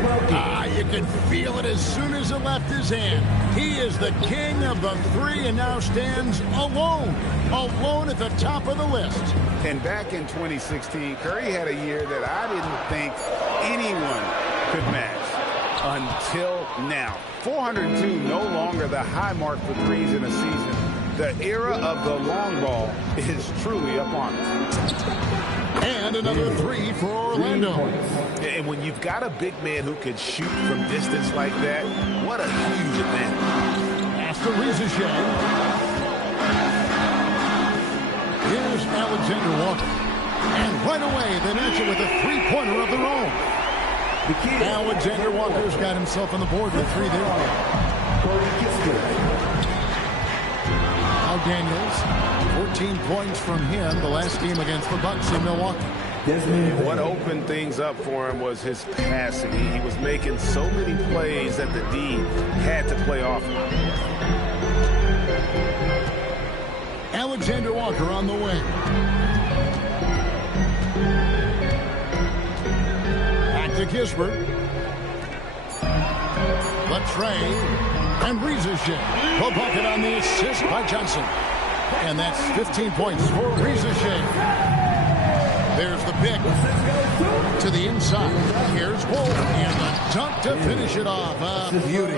you can feel it as soon as it left his hand. He is the king of the three and now stands alone at the top of the list. And back in 2016, Curry had a year that I didn't think anyone could match until now. 402, no longer the high mark for threes in a season. The era of the long ball is truly upon us. And another three for Orlando. And when you've got a big man who can shoot from distance like that, what a huge advantage. After Riza. Here's Alexander Walker. And right away, they match it with a three-pointer of their own. Alexander Walker's got himself on the board with three there. Now Daniels, 14 points from him the last game against the Bucks in Milwaukee. What opened things up for him was his passing. He was making so many plays that the D had to play off him. Alexander Walker on the wing. Back to Kispert. Latrey. And Riza. The bucket on the assist by Johnson. And that's 15 points for Riza. There's the pick to the inside. Here's Wolf and the dunk to finish it off. Beauty.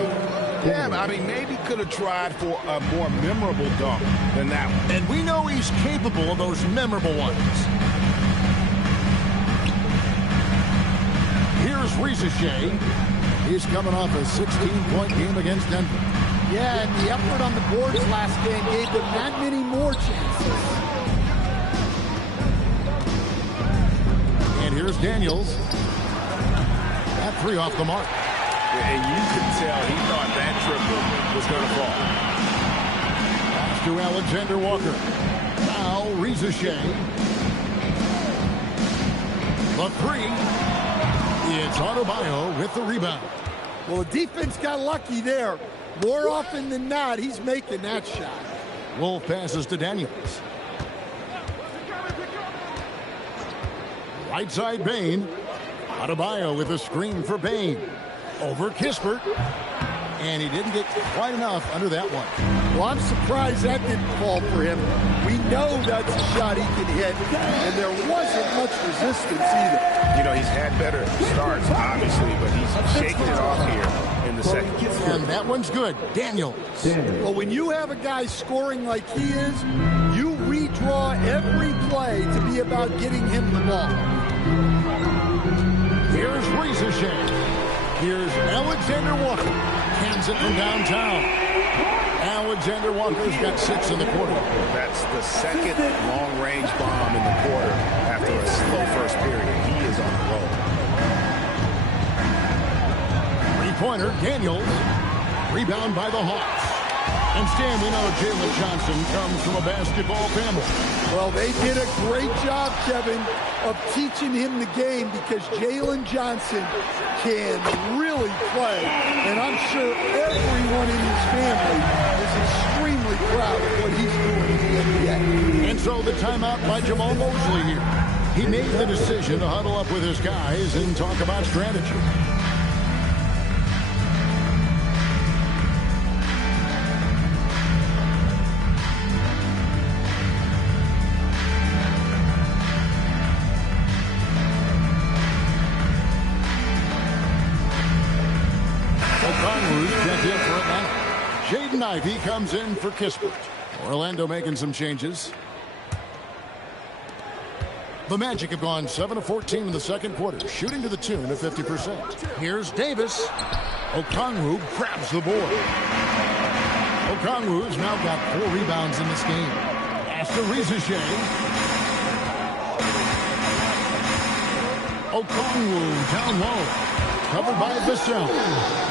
Yeah, I mean, maybe could have tried for a more memorable dunk than that one. And we know he's capable of those memorable ones. Here's Riza. He's coming off a 16-point game against Denver. Yeah, and the effort on the boards last game gave them that many more chances. And here's Daniels. That three off the mark. And you can tell he thought that triple was going to fall. Pass to Alexander Walker. Now Riza. The three. It's Adebayo with the rebound. Well, the defense got lucky there. More often than not, he's making that shot. Wolf passes to Daniels. Right side Bane. Adebayo with a screen for Bane. Over Kispert. And he didn't get quite enough under that one. Well, I'm surprised that didn't fall for him. We know that's a shot he can hit, and there wasn't much resistance either. You know, he's had better starts, obviously, but he's shaking it off here in the second. And that one's good. Daniels. Well, when you have a guy scoring like he is, you redraw every play to be about getting him the ball. Here's Riza. Here's Alexander Walker. Hands it from downtown. Alexander Walker's got 6 in the quarter. That's the second long-range bomb in the quarter after a slow first period. He is on the roll. Three-pointer, Daniels. Rebound by the Hawks. And Stan, we know Jalen Johnson comes from a basketball family. Well, they did a great job, Kevin, of teaching him the game because Jalen Johnson can really play. And I'm sure everyone in his family is extremely proud of what he's doing in the NBA. And so the timeout by Jamal Mosley here. He made the decision to huddle up with his guys and talk about strategy. Jaden Ivey comes in for Kispert. Orlando making some changes. The Magic have gone 7 of 14 in the second quarter, shooting to the tune of 50%. Here's Davis. Okongwu grabs the board. Okongwu's now got 4 rebounds in this game. Pass to Rizachet. Okongwu down low. Covered by Vassell.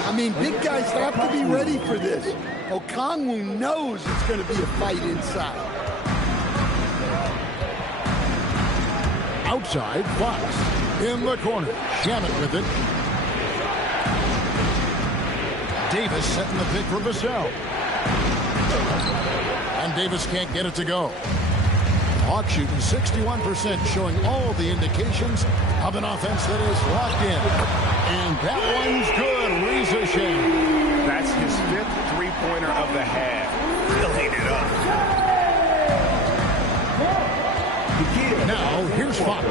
I mean, big guys have to be ready for this. Okongwu knows it's going to be a fight inside. Outside, Fox. In the corner. Shamet with it. Davis setting the pick for Vassell. And Davis can't get it to go. Hawks shooting 61%, showing all the indications of an offense that is locked in. And that one's good. Rizachet. That's his 5th three-pointer of the half. Filling it up. Now, here's Fox.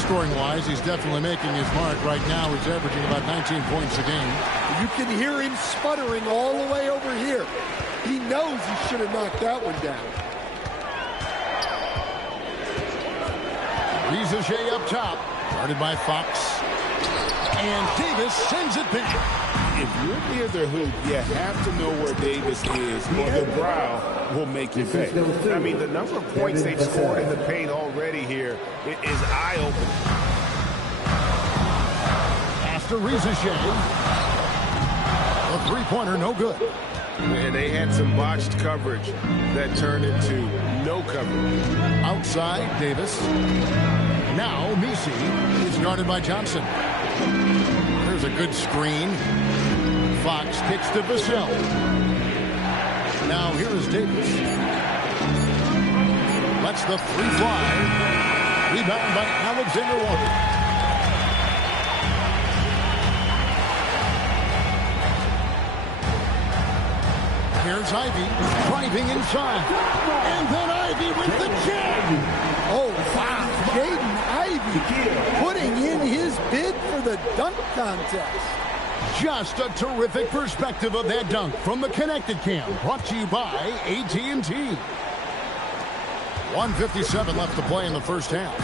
Scoring-wise, he's definitely making his mark. Right now, he's averaging about 19 points a game. You can hear him sputtering all the way over here. He knows he should have knocked that one down. Rizachet up top, guarded by Fox. And Davis sends it back. If you're near the hoop, you have to know where Davis is, or the brow will make you pay. I mean, the number of points they've scored in the paint already here is eye-opening. Pass to Rizachet. A three-pointer, no good. And they had some botched coverage that turned into no coverage. Outside, Davis. Now, Misi is guarded by Johnson. There's a good screen. Fox kicks to Vassell. Now, here is Davis. Lets the free fly. Rebound by Alexander Walker. Here's Ivey driving inside. And then Ivey with the jam. Oh, wow. Jaden Ivey putting in his bid for the dunk contest. Just a terrific perspective of that dunk from the Connected Cam. Brought to you by AT&T. 1:57 left to play in the first half.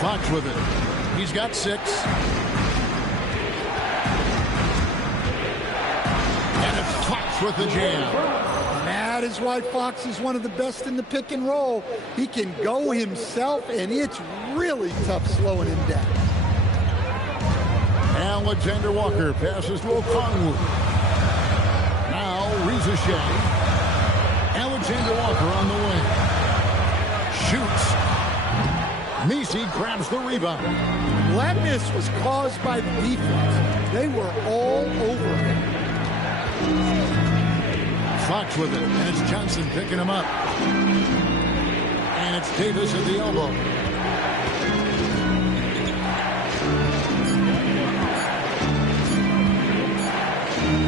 Fox with it. He's got 6. Fox with the jam. That is why Fox is one of the best in the pick and roll. He can go himself, and it's really tough slowing him down. Alexander Walker passes to Okongwu. Now Rizachet. Alexander Walker on the wing. Shoots. Misi grabs the rebound. That miss was caused by the defense. They were all over him. Fox with it, and it's Johnson picking him up. And it's Davis at the elbow.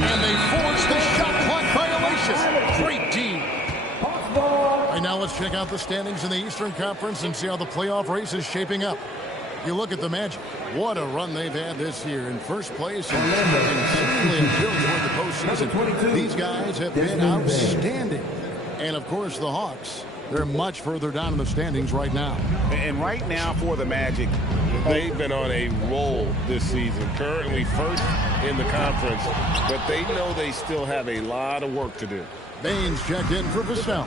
And they force the shot clock violation. Great D. Right now, let's check out the standings in the Eastern Conference and see how the playoff race is shaping up. You look at the Magic. What a run they've had this year in first place and seemingly a build toward the postseason. These guys have been outstanding. And, of course, the Hawks, they're much further down in the standings right now. And right now for the Magic, They've been on a roll this season, currently first in the conference, but they know they still have a lot of work to do. Baines checked in for Vassell.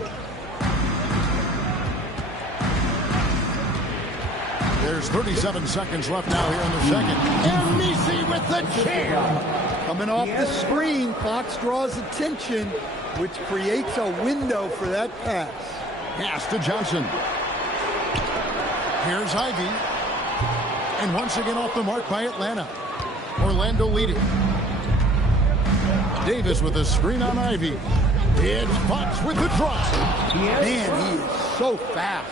There's 37 seconds left now here in the second. And Misi with the jam. Coming off the screen, Fox draws attention, which creates a window for that pass. Pass to Johnson. Here's Ivey. And once again off the mark by Atlanta. Orlando leading. Davis with a screen on Ivey. It's Fox with the drive. Man, he is so fast.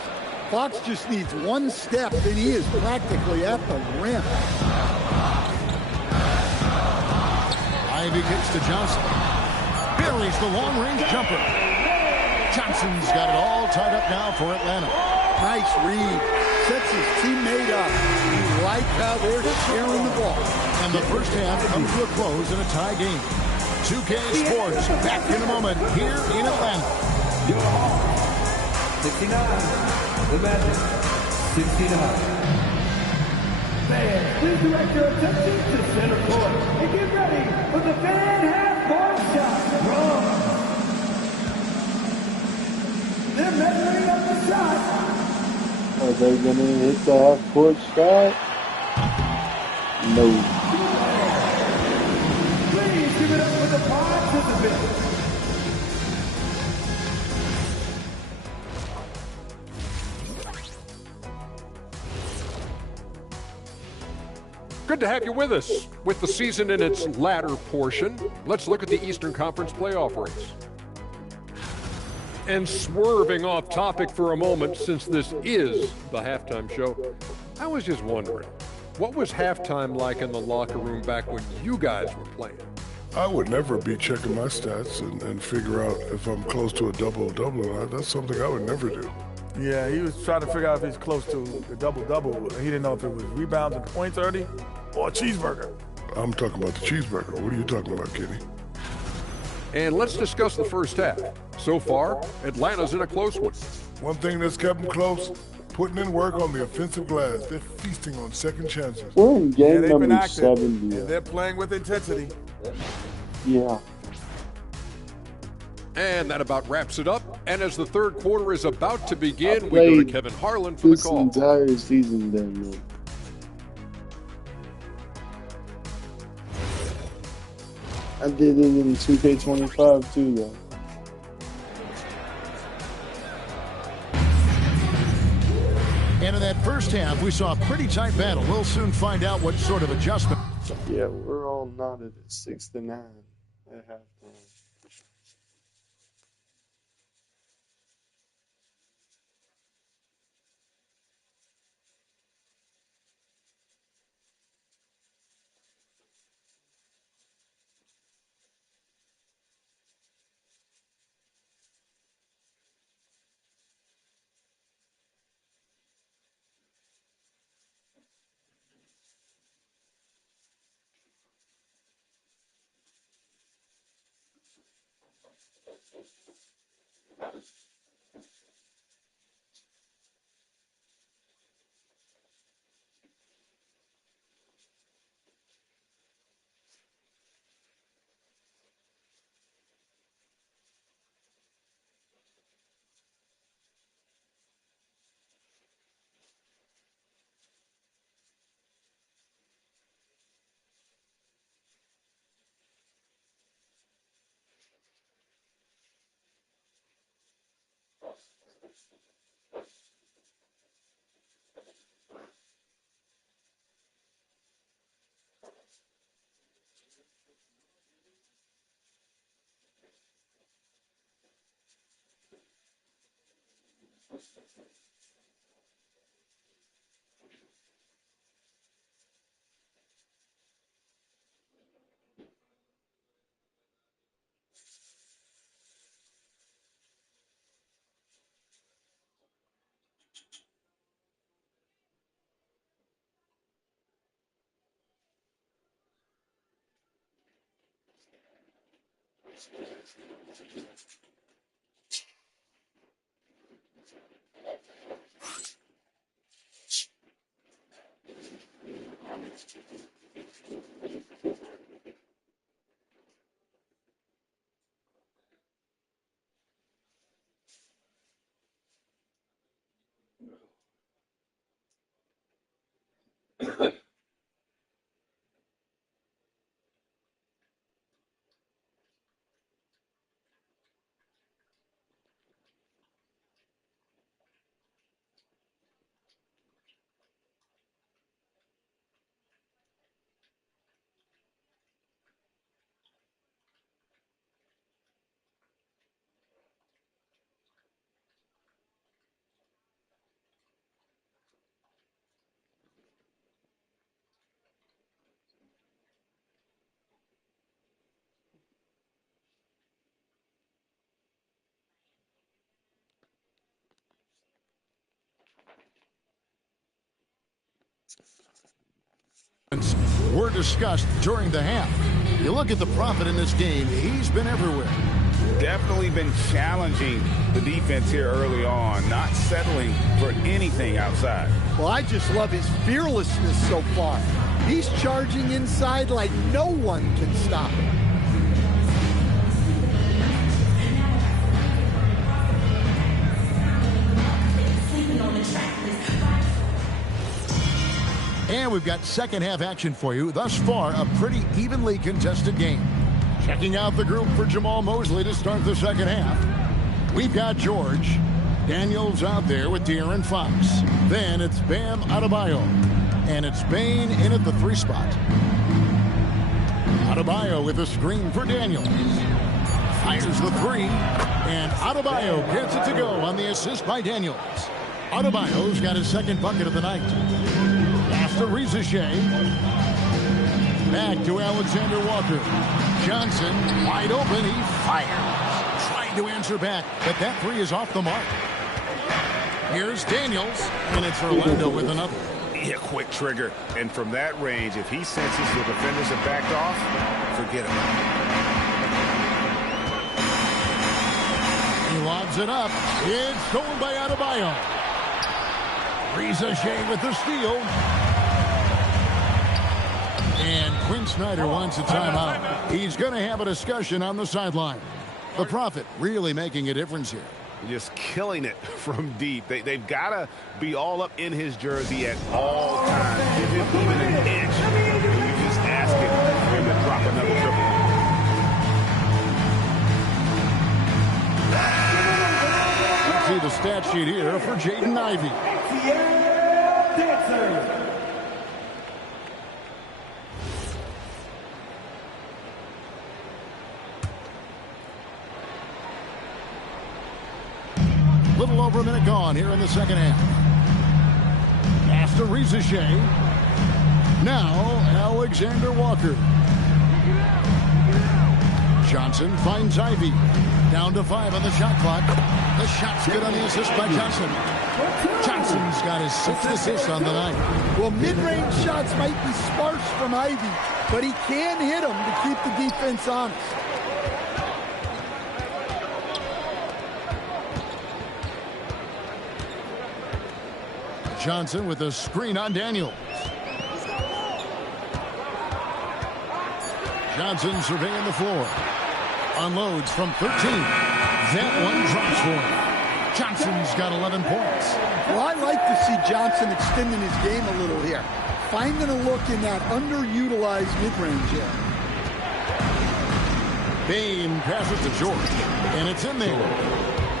Fox just needs one step, and he is practically at the rim. Ivy kicks to Johnson. Buries the long-range jumper. Johnson's got it all tied up now for Atlanta. Nice read. Sets his teammate up. You like how they're sharing the ball. And the first half comes to a close in a tie game. 2K Sports back in a moment here in Atlanta. Your Hawks, 69. The Magic, 69. Fans, please direct your attention to center court and get ready for the fan half-court shot from. They're measuring up the shot. Are they going to hit the half-court shot? No. Please give it up for the participants. Good to have you with us. With the season in its latter portion, let's look at the Eastern Conference playoff race. And swerving off topic for a moment, since this is the halftime show, I was just wondering, what was halftime like in the locker room back when you guys were playing? I would never be checking my stats and figure out if I'm close to a double-double. That's something I would never do. Yeah, he was trying to figure out if he's close to the double-double. He didn't know if it was rebounds and points already or a cheeseburger. I'm talking about the cheeseburger. What are you talking about, Kenny? And let's discuss the first half. So far, Atlanta's in a close one. One thing that's kept them close, putting in work on the offensive glass. They're feasting on second chances. We're in game they've been number active, 70. and they're playing with intensity. Yeah. And that about wraps it up. And as the third quarter is about to begin, we go to Kevin Harlan for the call. This entire season, then, man. I did it in 2K25 too, though. And in that first half, we saw a pretty tight battle. We'll soon find out what sort of adjustment. Yeah, we're all knotted at 6-9 at halftime. Were discussed during the half. You look at the Prophet in this game, he's been everywhere. Definitely been challenging the defense here early on, not settling for anything outside. Well, I just love his fearlessness so far. He's charging inside like no one can stop him. And we've got second half action for you. Thus far, a pretty evenly contested game. Checking out the group for Jamal Mosley to start the second half. We've got George. Daniels out there with De'Aaron Fox. Then it's Bam Adebayo. And it's Bane in at the 3 spot. Adebayo with a screen for Daniels. Fires the 3. And Adebayo gets it to go on the assist by Daniels. Adebayo's got his second bucket of the night. Pass to Reza Shea. Back to Alexander Walker. Johnson wide open. He fires. Trying to answer back, but that 3 is off the mark. Here's Daniels, and it's Orlando with another. Yeah, quick trigger. And from that range, if he senses the defenders have backed off, forget about it. He lobs it up. It's stolen by Adebayo. Reza Shea with the steal. And Quinn Snyder wants a timeout. He's going to have a discussion on the sideline. The Prophet really making a difference here. Just killing it from deep. They've got to be all up in his jersey at all times. Give him even an inch. You just ask him for him to drop another triple. Let's see the stat sheet here for Jaden Ivey. Little over a minute gone here in the second half. Pass to Reza Shea. Now Alexander Walker. Johnson finds Ivy. Down to 5 on the shot clock. The shot's good on the assist by Johnson. Johnson's got his 6th assist on the night. Well, mid-range shots might be sparse from Ivy, but he can hit them to keep the defense honest. Johnson with a screen on Daniels. Johnson surveying the floor. Unloads from 13. That one drops for him. Johnson's got 11 points. Well, I like to see Johnson extending his game a little here. Finding a look in that underutilized mid-range area. Bane passes to George. And it's in there.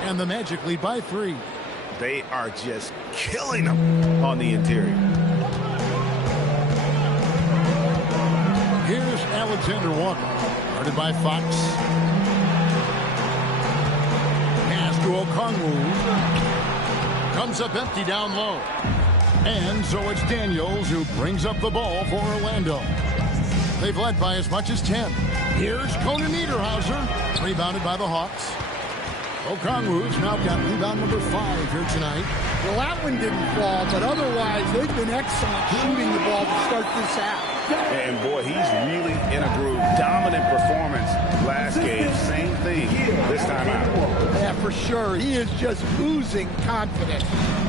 And the Magic lead by 3. They are just killing them on the interior. Here's Alexander Walker. Guarded by Fox. Pass to Okongwu. Comes up empty down low. And so it's Daniels who brings up the ball for Orlando. They've led by as much as 10. Here's Conan Niederhauser. Rebounded by the Hawks. Okongwu's now got rebound number 5 here tonight. Well, that one didn't fall, but otherwise they've been excellent shooting the ball to start this half. And boy, he's really in a groove. Dominant performance last game. Same thing this time out. Yeah, for sure. He is just oozing confidence.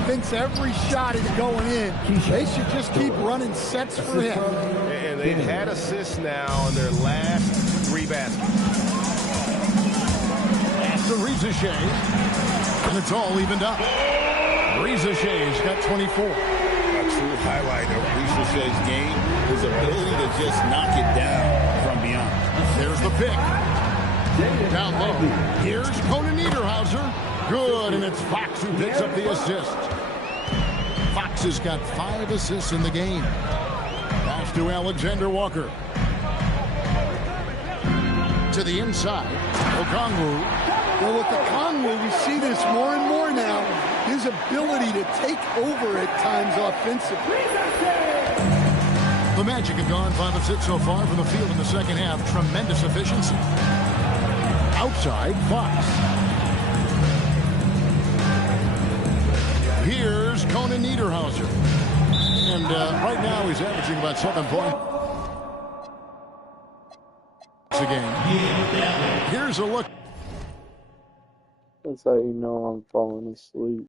Thinks every shot is going in. They should just keep running sets for him. And they've had assists now on their last 3 baskets. To Reza Shea, and it's all evened up. Reza Shea's got 24. A true highlight of Reza Shea's game, his ability to just knock it down from beyond. There's the pick. Down low. Here's Conan Niederhauser. Good, and it's Fox who picks up the assist. Fox has got 5 assists in the game. Pass to Alexander Walker. To the inside. Okongwu. Well, with Okongwu, we see this more and more now. His ability to take over at times offensively. The Magic have gone 5 of 6 so far from the field in the second half. Tremendous efficiency. Outside, Fox. Here's Conan Niederhauser. And right now he's averaging about 7 points a game. Here's a look. That's how you know I'm falling asleep.